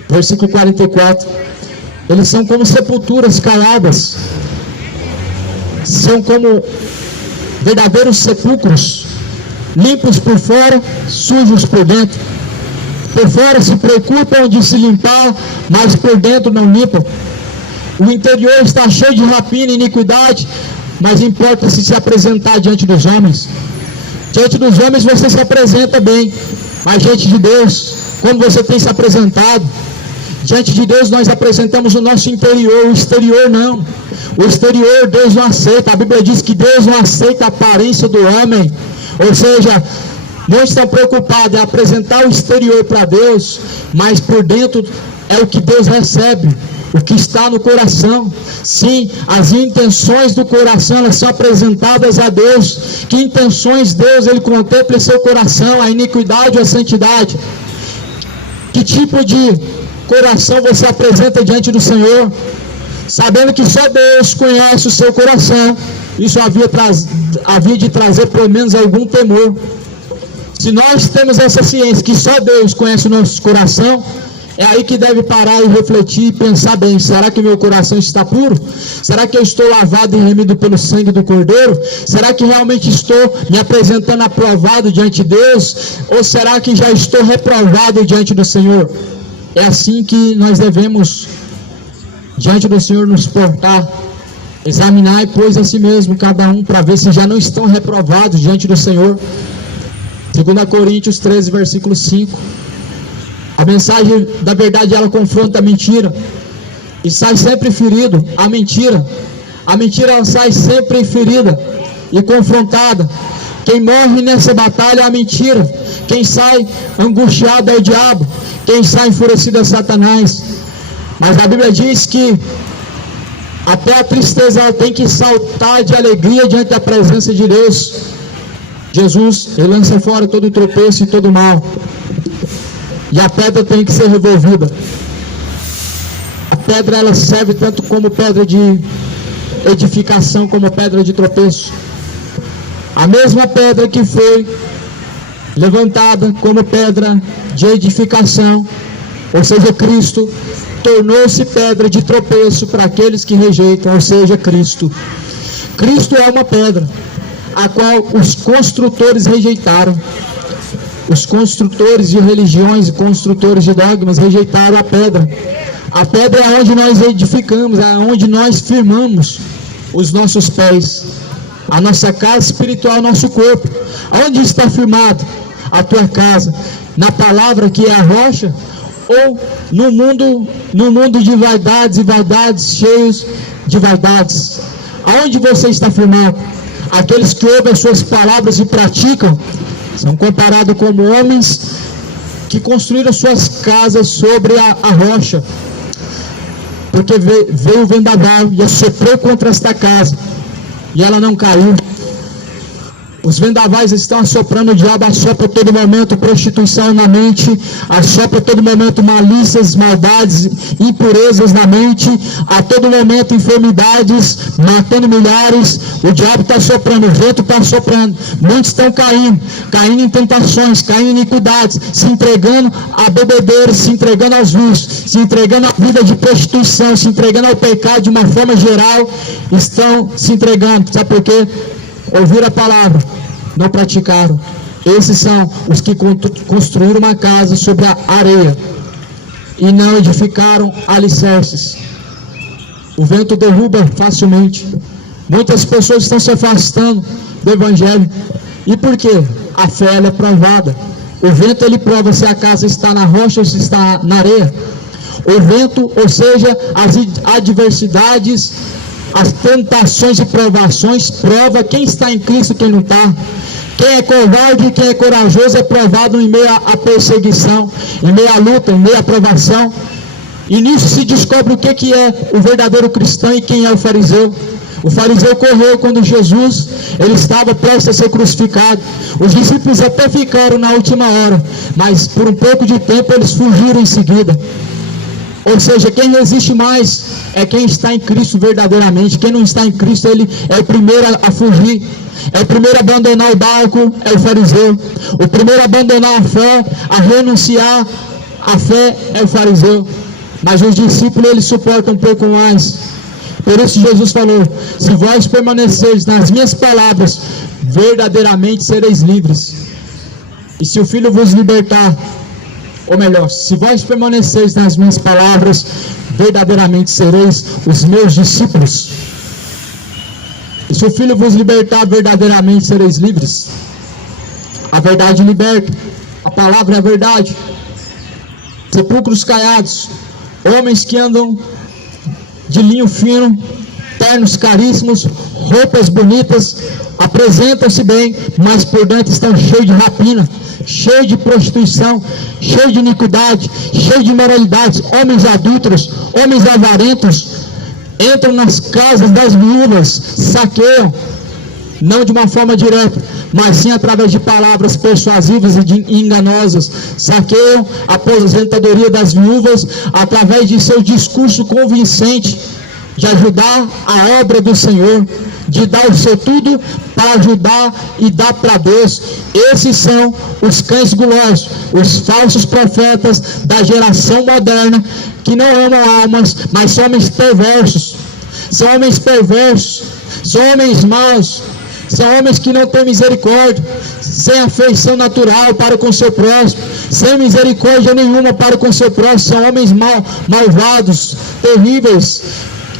versículo 44. Eles são como sepulturas caladas, são como verdadeiros sepulcros, limpos por fora, sujos por dentro. Por fora se preocupam de se limpar, mas por dentro não limpam. O interior está cheio de rapina e iniquidade, mas importa-se se apresentar diante dos homens. Diante dos homens você se apresenta bem, mas diante de Deus, como você tem se apresentado? Diante de Deus nós apresentamos o nosso interior, o exterior não. O exterior Deus não aceita. A Bíblia diz que Deus não aceita a aparência do homem. Ou seja, não estão preocupados em apresentar o exterior para Deus, mas por dentro é o que Deus recebe, o que está no coração. Sim, as intenções do coração, elas são apresentadas a Deus. Que intenções Deus ele contempla em seu coração? A iniquidade ou a santidade? Que tipo de coração você apresenta diante do Senhor? Sabendo que só Deus conhece o seu coração. Isso havia de trazer pelo menos algum temor. Se nós temos essa ciência que só Deus conhece o nosso coração, é aí que deve parar e refletir e pensar bem: será que meu coração está puro? Será que eu estou lavado e remido pelo sangue do Cordeiro? Será que realmente estou me apresentando aprovado diante de Deus? Ou será que já estou reprovado diante do Senhor? É assim que nós devemos diante do Senhor nos portar. Examinar, pois, a si mesmo, cada um, para ver se já não estão reprovados diante do Senhor. 2 Coríntios 13, versículo 5. A mensagem da verdade, ela confronta a mentira e sai sempre ferido. A mentira ela sai sempre ferida e confrontada. Quem morre nessa batalha é a mentira. Quem sai angustiado é o diabo. Quem sai enfurecido é Satanás. Mas a Bíblia diz que até a tristeza ela tem que saltar de alegria diante da presença de Deus. Jesus, ele lança fora todo tropeço e todo mal. E a pedra tem que ser revolvida. A pedra ela serve tanto como pedra de edificação como pedra de tropeço. A mesma pedra que foi levantada como pedra de edificação, ou seja, Cristo, tornou-se pedra de tropeço para aqueles que rejeitam, ou seja, Cristo. Cristo é uma pedra a qual os construtores rejeitaram. Os construtores de religiões e construtores de dogmas rejeitaram a pedra. A pedra é onde nós edificamos, é onde nós firmamos os nossos pés, a nossa casa espiritual, o nosso corpo. Onde está firmado a tua casa? Na palavra que é a rocha? Ou no mundo de vaidades e vaidades, cheios de vaidades? Aonde você está firmado? Aqueles que ouvem as suas palavras e praticam são comparados como homens que construíram suas casas sobre a rocha, porque veio o vendaval e assoprou contra esta casa e ela não caiu. Os vendavais estão assoprando, o diabo assopra a todo momento prostituição na mente, assopra a todo momento malícias, maldades, impurezas na mente, a todo momento enfermidades, matando milhares. O diabo está assoprando, o vento está assoprando, muitos estão caindo em tentações, caindo em iniquidades, se entregando a bebedeiros, se entregando aos vícios, se entregando à vida de prostituição, se entregando ao pecado de uma forma geral, estão se entregando. Sabe por quê? Ouviram a palavra, não praticaram. Esses são os que construíram uma casa sobre a areia e não edificaram alicerces. O vento derruba facilmente. Muitas pessoas estão se afastando do Evangelho. E por quê? A fé ela é provada. O vento ele prova se a casa está na rocha ou se está na areia. O vento, ou seja, as adversidades, as tentações e provações prova quem está em Cristo e quem não está. Quem é covarde e quem é corajoso é provado em meio à perseguição, em meio à luta, em meio à provação. E nisso se descobre o que é o verdadeiro cristão e quem é o fariseu. O fariseu correu quando Jesus ele estava prestes a ser crucificado. Os discípulos até ficaram na última hora, mas por um pouco de tempo eles fugiram em seguida. Ou seja, quem resiste mais é quem está em Cristo verdadeiramente. Quem não está em Cristo, ele é o primeiro a fugir. É o primeiro a abandonar o barco, é o fariseu. O primeiro a abandonar a fé, a renunciar à fé, é o fariseu. Mas os discípulos, eles suportam um pouco mais. Por isso Jesus falou: se vós permanecereis nas minhas palavras, verdadeiramente sereis livres. E se o Filho vos libertar, ou melhor, se vós permanecereis nas minhas palavras, verdadeiramente sereis os meus discípulos. E se o Filho vos libertar, verdadeiramente sereis livres. A verdade liberta, a palavra é a verdade. Sepulcros caiados, homens que andam de linho fino, ternos caríssimos, roupas bonitas, apresentam-se bem, mas por dentro estão cheios de rapina, cheio de prostituição, cheio de iniquidade, cheio de imoralidades, homens adúlteros, homens avarentos, entram nas casas das viúvas, saqueiam, não de uma forma direta, mas sim através de palavras persuasivas e enganosas, saqueiam a aposentadoria das viúvas através de seu discurso convincente, de ajudar a obra do Senhor, de dar o seu tudo para ajudar e dar para Deus. Esses são os cães gulosos, os falsos profetas da geração moderna, que não amam almas, mas são homens perversos. São homens perversos, são homens maus, são homens que não têm misericórdia, sem afeição natural para com seu próximo, sem misericórdia nenhuma para com seu próximo. São homens malvados, terríveis,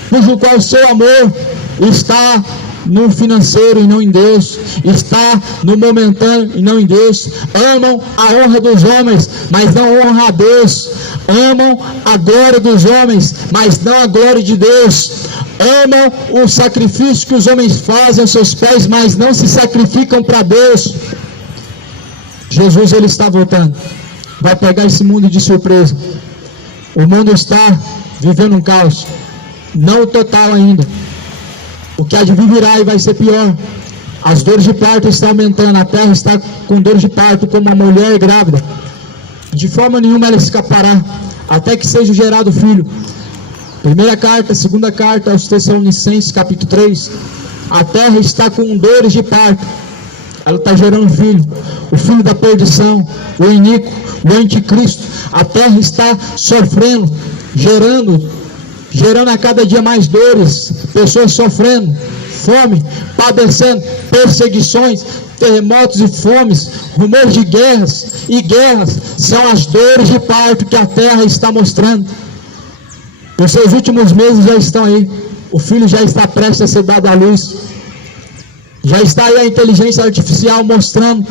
cujo qual o seu amor está no financeiro e não em Deus, está no momentâneo e não em Deus. Amam a honra dos homens, mas não honram a Deus. Amam a glória dos homens, mas não a glória de Deus. Amam o sacrifício que os homens fazem aos seus pés, mas não se sacrificam para Deus. Jesus ele está voltando, vai pegar esse mundo de surpresa. O mundo está vivendo um caos, não total ainda. O que há de vir virá e vai ser pior. As dores de parto estão aumentando, a terra está com dores de parto como uma mulher grávida. De forma nenhuma ela escapará, até que seja gerado filho. Primeira carta, segunda carta aos Tessalonicenses, capítulo 3. A terra está com dores de parto. Ela está gerando filho. O filho da perdição, o iníquo, o anticristo. A terra está sofrendo, gerando a cada dia mais dores, pessoas sofrendo, fome, padecendo, perseguições, terremotos e fomes, rumores de guerras, e guerras são as dores de parto que a terra está mostrando. Os seus últimos meses já estão aí, o filho já está prestes a ser dado à luz, já está aí a inteligência artificial mostrando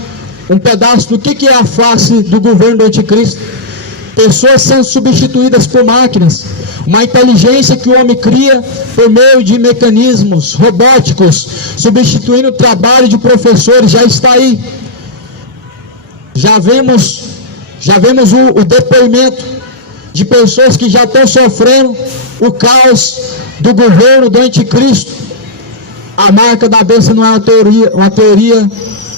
um pedaço do que é a face do governo do anticristo. Pessoas sendo substituídas por máquinas, uma inteligência que o homem cria por meio de mecanismos robóticos, substituindo o trabalho de professores, já está aí. Já vemos o depoimento de pessoas que já estão sofrendo o caos do governo do anticristo. A marca da besta não é uma teoria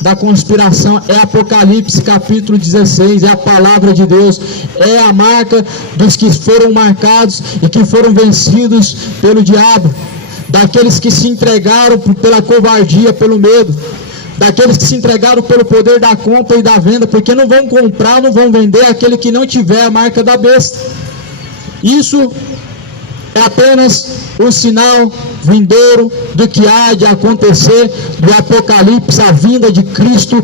da conspiração é Apocalipse capítulo 16, é a palavra de Deus, é a marca dos que foram marcados e que foram vencidos pelo diabo, daqueles que se entregaram pela covardia, pelo medo, daqueles que se entregaram pelo poder da compra e da venda, porque não vão comprar, não vão vender aquele que não tiver a marca da besta. Isso é apenas um sinal vindouro do que há de acontecer, do Apocalipse, a vinda de Cristo,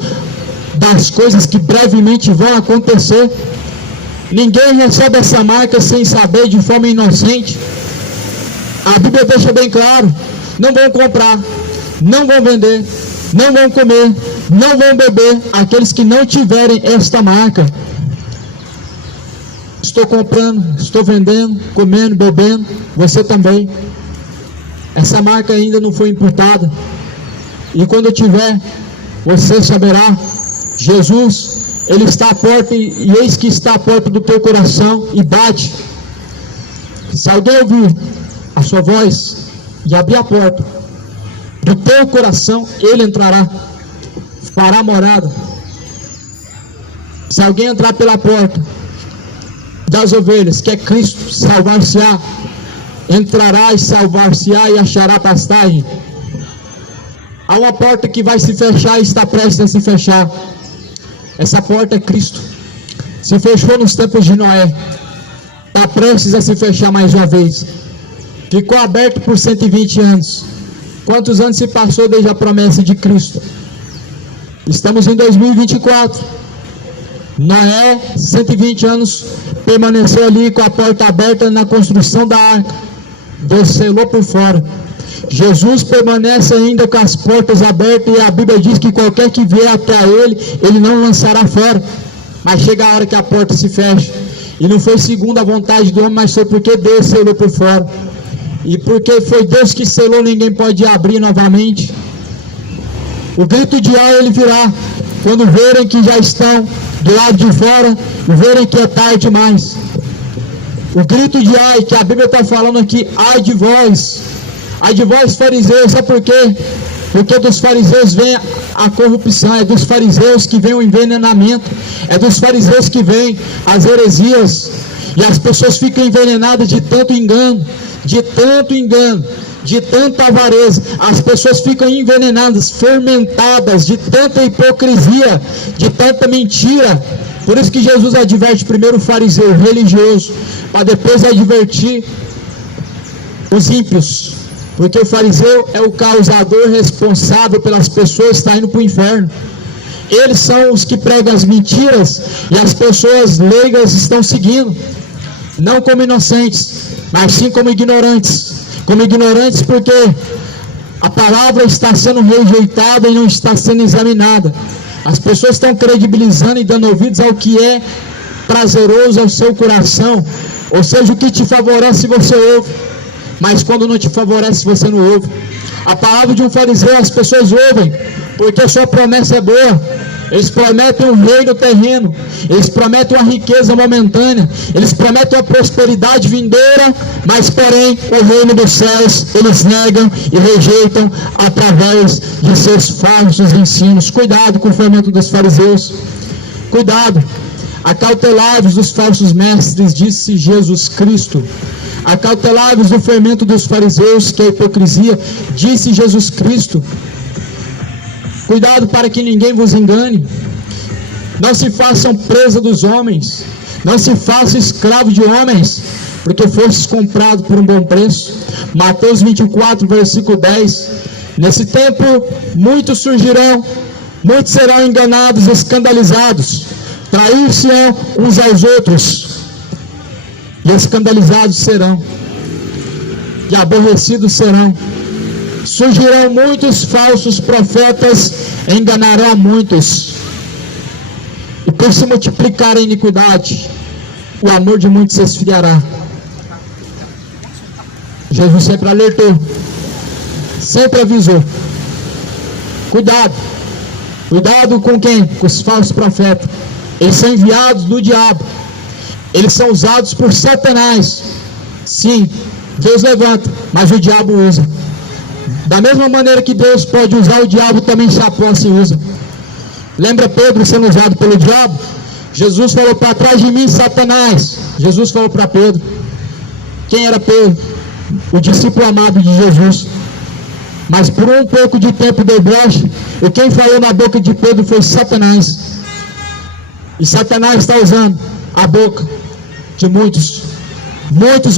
das coisas que brevemente vão acontecer. Ninguém recebe essa marca sem saber, de forma inocente. A Bíblia deixa bem claro: não vão comprar, não vão vender, não vão comer, não vão beber aqueles que não tiverem esta marca. Estou comprando, estou vendendo, comendo, bebendo, você também. Essa marca ainda não foi imputada. E quando tiver, você saberá. Jesus, Ele está à porta, e eis que está à porta do teu coração e bate. Se alguém ouvir a sua voz e abrir a porta do teu coração, Ele entrará, fará morada. Se alguém entrar pela porta das ovelhas, que é Cristo, salvar-se-á, entrará e salvar-se-á e achará pastagem. Há uma porta que vai se fechar e está prestes a se fechar. Essa porta é Cristo. Se fechou nos tempos de Noé, está prestes a se fechar mais uma vez. Ficou aberto por 120 anos. Quantos anos se passou desde a promessa de Cristo? Estamos em 2024. Noé, 120 anos, permaneceu ali com a porta aberta na construção da arca. Deus selou por fora. Jesus permanece ainda com as portas abertas, e a Bíblia diz que qualquer que vier até ele, Ele não lançará fora. Mas chega a hora que a porta se fecha. E não foi segundo a vontade do homem, mas foi porque Deus selou por fora. E porque foi Deus que selou, ninguém pode abrir novamente. O grito de ai ele virá quando verem que já estão do lado de fora e verem que é tarde demais. O grito de ai que a Bíblia está falando aqui: ai de vós fariseus. Sabe por quê? Porque dos fariseus vem a corrupção, é dos fariseus que vem o envenenamento, é dos fariseus que vem as heresias, e as pessoas ficam envenenadas de tanto engano, de tanta avareza. As pessoas ficam envenenadas, fermentadas de tanta hipocrisia, de tanta mentira. Por isso que Jesus adverte primeiro o fariseu religioso, para depois advertir os ímpios, porque o fariseu é o causador responsável pelas pessoas que estão indo para o inferno. Eles são os que pregam as mentiras e as pessoas leigas estão seguindo, não como inocentes, mas sim como ignorantes. Como ignorantes porque a palavra está sendo rejeitada e não está sendo examinada. As pessoas estão credibilizando e dando ouvidos ao que é prazeroso ao seu coração, ou seja, o que te favorece você ouve, mas quando não te favorece você não ouve. A palavra de um fariseu as pessoas ouvem porque a sua promessa é boa. Eles prometem um reino terreno, eles prometem uma riqueza momentânea, eles prometem uma prosperidade vindoura, mas porém o reino dos céus eles negam e rejeitam através de seus falsos ensinos. Cuidado com o fermento dos fariseus, cuidado, acautelai-vos dos falsos mestres, disse Jesus Cristo. Acautelai-vos do fermento dos fariseus, que é a hipocrisia, disse Jesus Cristo. Cuidado para que ninguém vos engane. Não se façam presa dos homens, não se façam escravo de homens, porque fostes comprado por um bom preço. Mateus 24, versículo 10. Nesse tempo muitos surgirão, muitos serão enganados, escandalizados, trair-se-ão uns aos outros, e escandalizados serão, e aborrecidos serão. Surgirão muitos falsos profetas, enganarão a muitos, e por se multiplicar a iniquidade, o amor de muitos se esfriará. Jesus sempre alertou, sempre avisou. Cuidado com quem? Com os falsos profetas. Eles são enviados do diabo, eles são usados por Satanás. Sim, Deus levanta, mas o diabo usa. Da mesma maneira que Deus pode usar, o diabo também se aposta e usa. Lembra Pedro sendo usado pelo diabo? Jesus falou: para trás de mim, Satanás. Jesus falou para Pedro. Quem era Pedro? O discípulo amado de Jesus. Mas por um pouco de tempo deu brecha, e quem falou na boca de Pedro foi Satanás. E Satanás está usando a boca de muitos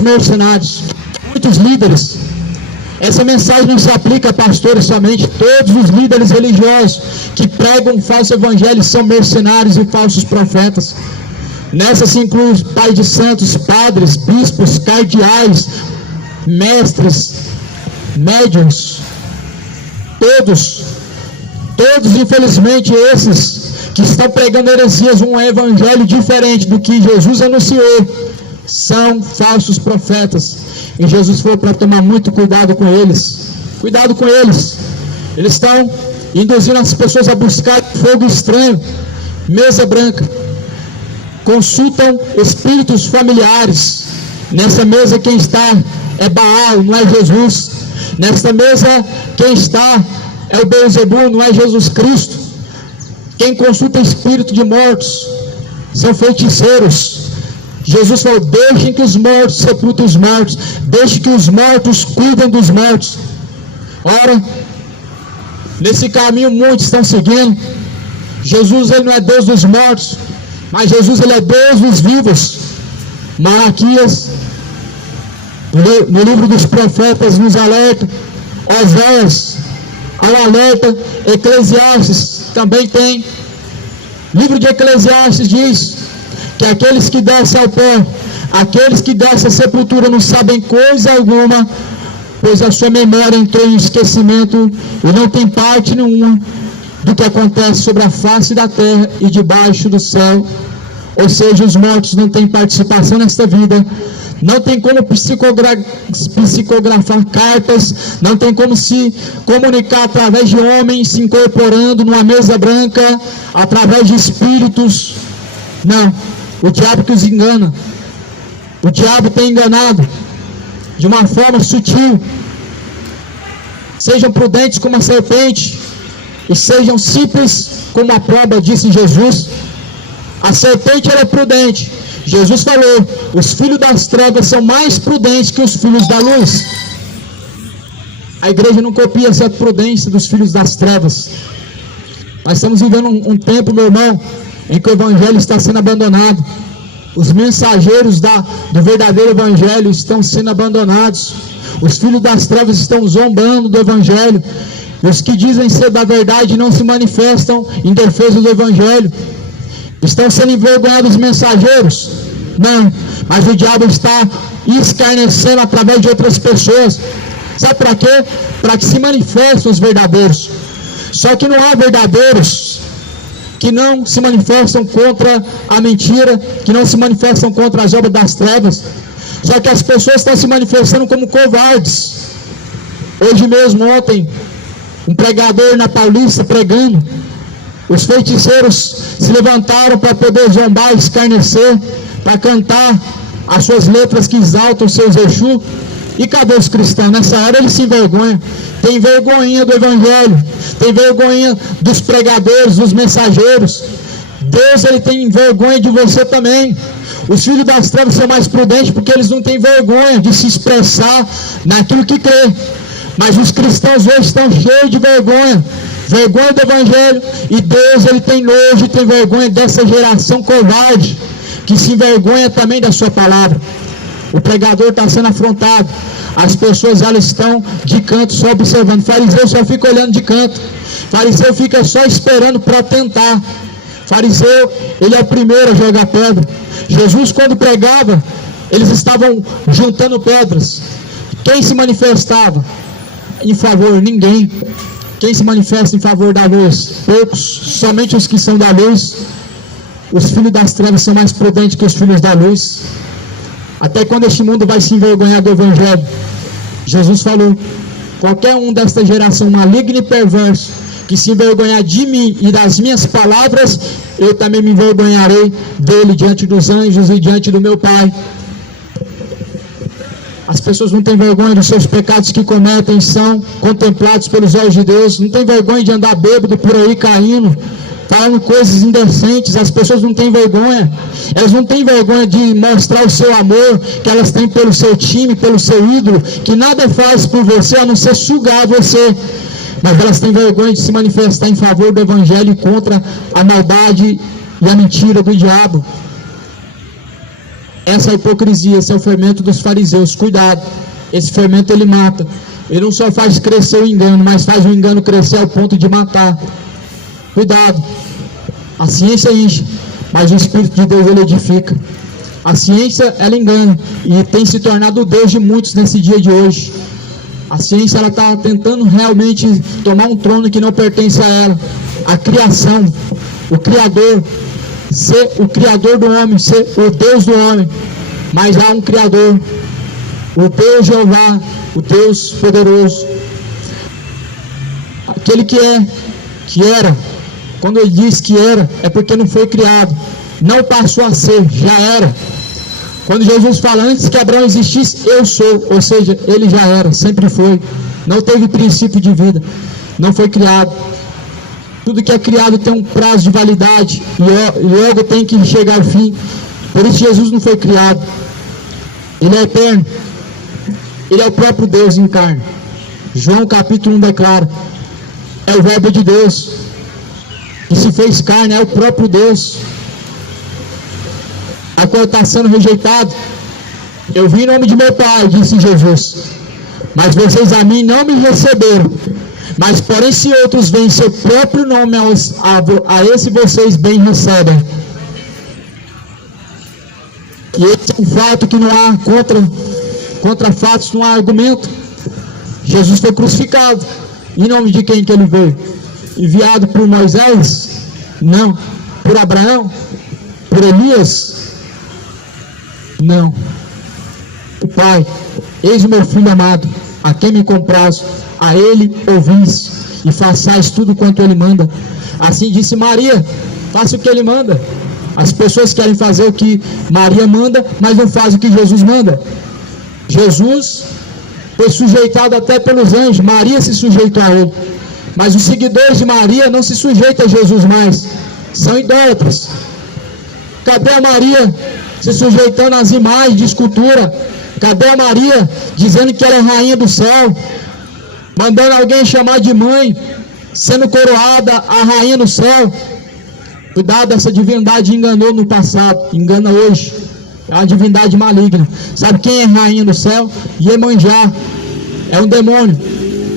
mercenários, muitos líderes. Essa mensagem não se aplica a pastores somente. Todos os líderes religiosos que pregam um falso evangelho são mercenários e falsos profetas. Nessa se inclui pai de santos, padres, bispos, cardeais, mestres, médiuns. Todos, infelizmente, esses que estão pregando heresias, um evangelho diferente do que Jesus anunciou, são falsos profetas. E Jesus falou para tomar muito cuidado com eles. Cuidado com eles. Eles estão induzindo as pessoas a buscar fogo estranho, mesa branca. Consultam espíritos familiares. Nessa mesa quem está é Baal, não é Jesus. Nesta mesa quem está é o Beelzebul, não é Jesus Cristo. Quem consulta espírito de mortos são feiticeiros. Jesus falou: deixem que os mortos sepultem os mortos, deixem que os mortos cuidem dos mortos. Ora, nesse caminho muitos estão seguindo. Jesus, ele não é Deus dos mortos, mas Jesus, ele é Deus dos vivos. Malaquias, no livro dos profetas, nos alerta. Oséias, ao alerta. Eclesiastes também tem. Livro de Eclesiastes diz que aqueles que descem ao pó, aqueles que descem à sepultura não sabem coisa alguma, pois a sua memória entrou em esquecimento e não tem parte nenhuma do que acontece sobre a face da terra e debaixo do céu. Ou seja, os mortos não têm participação nesta vida, não tem como psicografar cartas, não tem como se comunicar através de homens se incorporando numa mesa branca, através de espíritos. Não, o diabo que os engana. O diabo tem enganado de uma forma sutil. Sejam prudentes como a serpente e sejam simples como a pomba, disse Jesus. A serpente era prudente. Jesus falou: os filhos das trevas são mais prudentes que os filhos da luz. A igreja não copia essa prudência dos filhos das trevas. Nós estamos vivendo um tempo, meu irmão, em que o evangelho está sendo abandonado. Os mensageiros do verdadeiro evangelho estão sendo abandonados. Os filhos das trevas estão zombando do evangelho. E os que dizem ser da verdade não se manifestam em defesa do evangelho. Estão sendo envergonhados os mensageiros? Não, mas o diabo está escarnecendo através de outras pessoas. Sabe para quê? Para que se manifestem os verdadeiros. Só que não há verdadeiros que não se manifestam contra a mentira, que não se manifestam contra as obras das trevas. Só que as pessoas estão se manifestando como covardes. Hoje mesmo, ontem, um pregador na Paulista pregando, os feiticeiros se levantaram para poder zombar, escarnecer, para cantar as suas letras que exaltam os seus Exu. E cadê os cristãos? Nessa hora eles se envergonham. Tem vergonha do evangelho, tem vergonha dos pregadores, dos mensageiros. Deus, ele tem vergonha de você também. Os filhos das trevas são mais prudentes porque eles não têm vergonha de se expressar naquilo que crê. Mas os cristãos hoje estão cheios de vergonha do evangelho, e Deus, ele tem nojo e tem vergonha dessa geração covarde, que se envergonha também da sua palavra. O pregador está sendo afrontado, as pessoas, elas estão de canto só observando. O fariseu só fica olhando de canto, o fariseu fica só esperando para tentar. O fariseu, ele é o primeiro a jogar pedra. Jesus, quando pregava, eles estavam juntando pedras. Quem se manifestava em favor? Ninguém. Quem se manifesta em favor da luz? Poucos, somente os que são da luz. Os filhos das trevas são mais prudentes que os filhos da luz. Até quando este mundo vai se envergonhar do evangelho? Jesus falou: qualquer um desta geração maligna e perverso que se envergonhar de mim e das minhas palavras, eu também me envergonharei dele diante dos anjos e diante do meu Pai. As pessoas não têm vergonha dos seus pecados que cometem, são contemplados pelos olhos de Deus. Não tem vergonha de andar bêbado por aí caindo, falando coisas indecentes. As pessoas não têm vergonha, elas não têm vergonha de mostrar o seu amor que elas têm pelo seu time, pelo seu ídolo, que nada faz por você a não ser sugar você, mas elas têm vergonha de se manifestar em favor do evangelho e contra a maldade e a mentira do diabo. Essa é a hipocrisia, esse é o fermento dos fariseus. Cuidado, esse fermento ele mata. Ele não só faz crescer o engano, mas faz o engano crescer ao ponto de matar. Cuidado, a ciência enche, mas o Espírito de Deus ele edifica. A ciência ela engana e tem se tornado o Deus de muitos nesse dia de hoje. A ciência ela está tentando realmente tomar um trono que não pertence a ela. A criação, o Criador, ser o Criador do homem, ser o Deus do homem. Mas há um Criador, o Deus Jeová, o Deus poderoso, aquele que é, que era. Quando ele diz que era, é porque não foi criado, não passou a ser, já era. Quando Jesus fala, antes que Abraão existisse, eu sou, ou seja, ele já era, sempre foi, não teve princípio de vida, não foi criado. Tudo que é criado tem um prazo de validade e logo tem que chegar ao fim. Por isso Jesus não foi criado. Ele é eterno. Ele é o próprio Deus em carne. João capítulo 1 declara, é o verbo de Deus que se fez carne, é o próprio Deus, a qual está sendo rejeitado. Eu vim em nome de meu Pai, disse Jesus, mas vocês a mim não me receberam. Mas porém se outros vêm em seu próprio nome, a esse vocês bem recebem. E esse é um fato que não há contra fatos, não há argumento. Jesus foi crucificado. Em nome de quem que ele veio? Enviado por Moisés? Não. Por Abraão? Por Elias? Não. O Pai, eis o meu filho amado, a quem me comprazo, a ele ouvis e façais tudo quanto ele manda. Assim disse Maria, faça o que ele manda. As pessoas querem fazer o que Maria manda, mas não fazem o que Jesus manda. Jesus foi sujeitado até pelos anjos, Maria se sujeitou a ele, mas os seguidores de Maria não se sujeitam a Jesus mais, são idólatras. Cadê a Maria se sujeitando às imagens de escultura? Cadê a Maria dizendo que ela é rainha do céu, mandando alguém chamar de mãe, sendo coroada a rainha do céu? Cuidado, essa divindade enganou no passado, engana hoje. É uma divindade maligna. Sabe quem é rainha do céu? Iemanjá. É um demônio,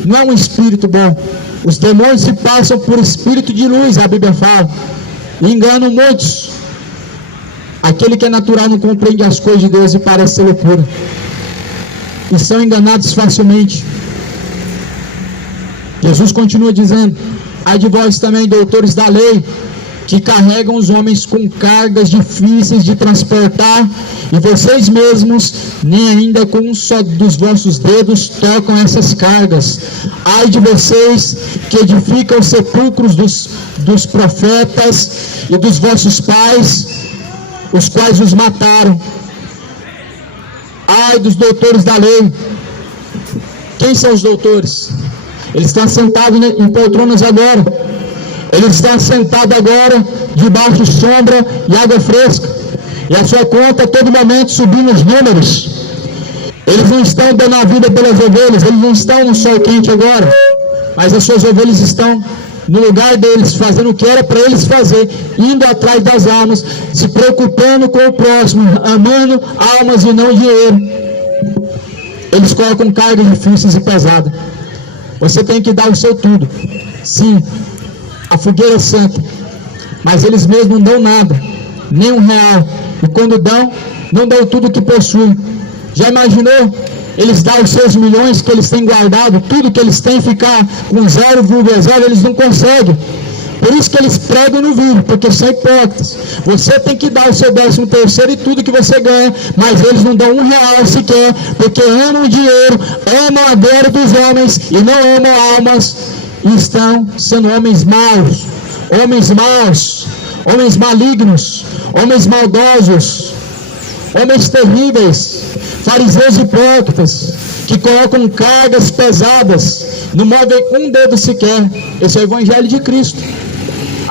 não é um espírito bom. Os demônios se passam por espírito de luz, a Bíblia fala, e enganam muitos. Aquele que é natural não compreende as coisas de Deus e parece ser loucura, e são enganados facilmente. Jesus continua dizendo, ai de vós também, doutores da lei, que carregam os homens com cargas difíceis de transportar, e vocês mesmos nem ainda com um só dos vossos dedos tocam essas cargas. Ai de vocês que edificam os sepulcros dos profetas e dos vossos pais, os quais os mataram. Ai dos doutores da lei. Quem são os doutores? Eles estão sentados em poltronas agora. Eles estão sentados agora debaixo de sombra e água fresca, e a sua conta a todo momento subindo os números. Eles não estão dando a vida pelas ovelhas, eles não estão no sol quente agora, mas as suas ovelhas estão no lugar deles, fazendo o que era para eles fazer, indo atrás das almas, se preocupando com o próximo, amando almas e não dinheiro. Eles colocam cargas difíceis e pesadas. Você tem que dar o seu tudo, sim, a fogueira santa, mas eles mesmos não dão nada, nem R$1, e quando dão, não dão tudo que possuem. Já imaginou? Eles dão os seus milhões que eles têm guardado, tudo que eles têm, ficar com 0,0, eles não conseguem. Por isso que eles pregam no vídeo, porque são hipócritas. Você tem que dar o seu 13º e tudo que você ganha, mas eles não dão R$1 sequer, porque amam o dinheiro, amam a glória dos homens e não amam almas, e estão sendo homens maus, homens malignos, homens maldosos, homens terríveis, fariseus hipócritas, que colocam cargas pesadas, não movem um dedo sequer. Esse é o Evangelho de Cristo.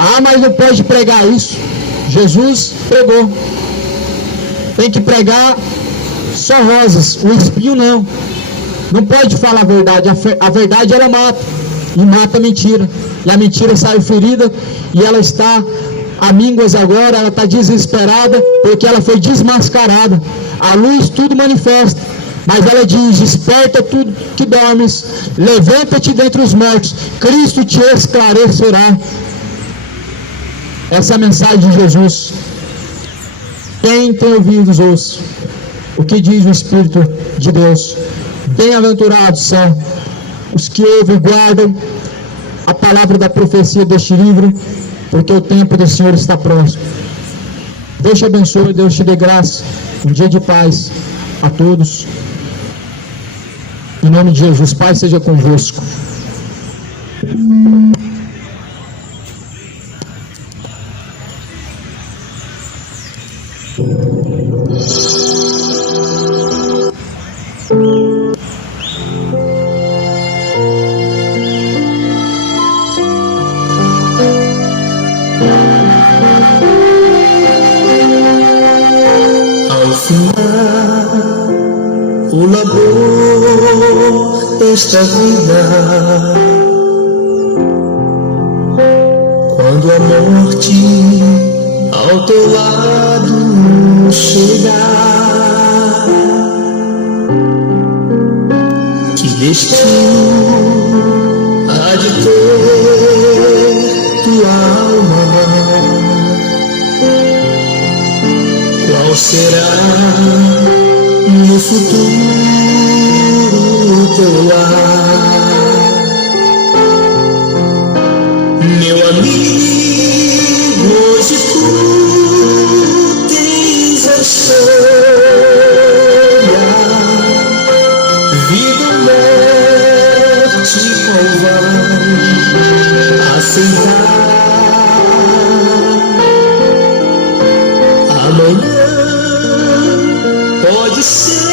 Ah, mas não pode pregar isso. Jesus pregou. Tem que pregar só rosas, o espinho não. Não pode falar a verdade. A verdade ela mata. E mata a mentira. E a mentira saiu ferida. E ela está a mínguas agora. Ela está desesperada. Porque ela foi desmascarada. A luz tudo manifesta. Mas ela diz: desperta tudo que dormes. Levanta-te dentre os mortos. Cristo te esclarecerá. Essa é a mensagem de Jesus. Quem tem ouvidos, ouça o que diz o Espírito de Deus. Bem-aventurados são os que ouvem e guardam a palavra da profecia deste livro, porque o tempo do Senhor está próximo. Deus te abençoe, Deus te dê graça. Um dia de paz a todos. Em nome de Jesus, Pai seja convosco. Ao final, o labor desta vida, quando a morte ao teu lado chegar, que destino há de ter tua alma? Qual será no futuro teu lar? Meu amigo, hoje tu tens a escolha, vida ou morte, qual vai aceitar? Amanhã pode ser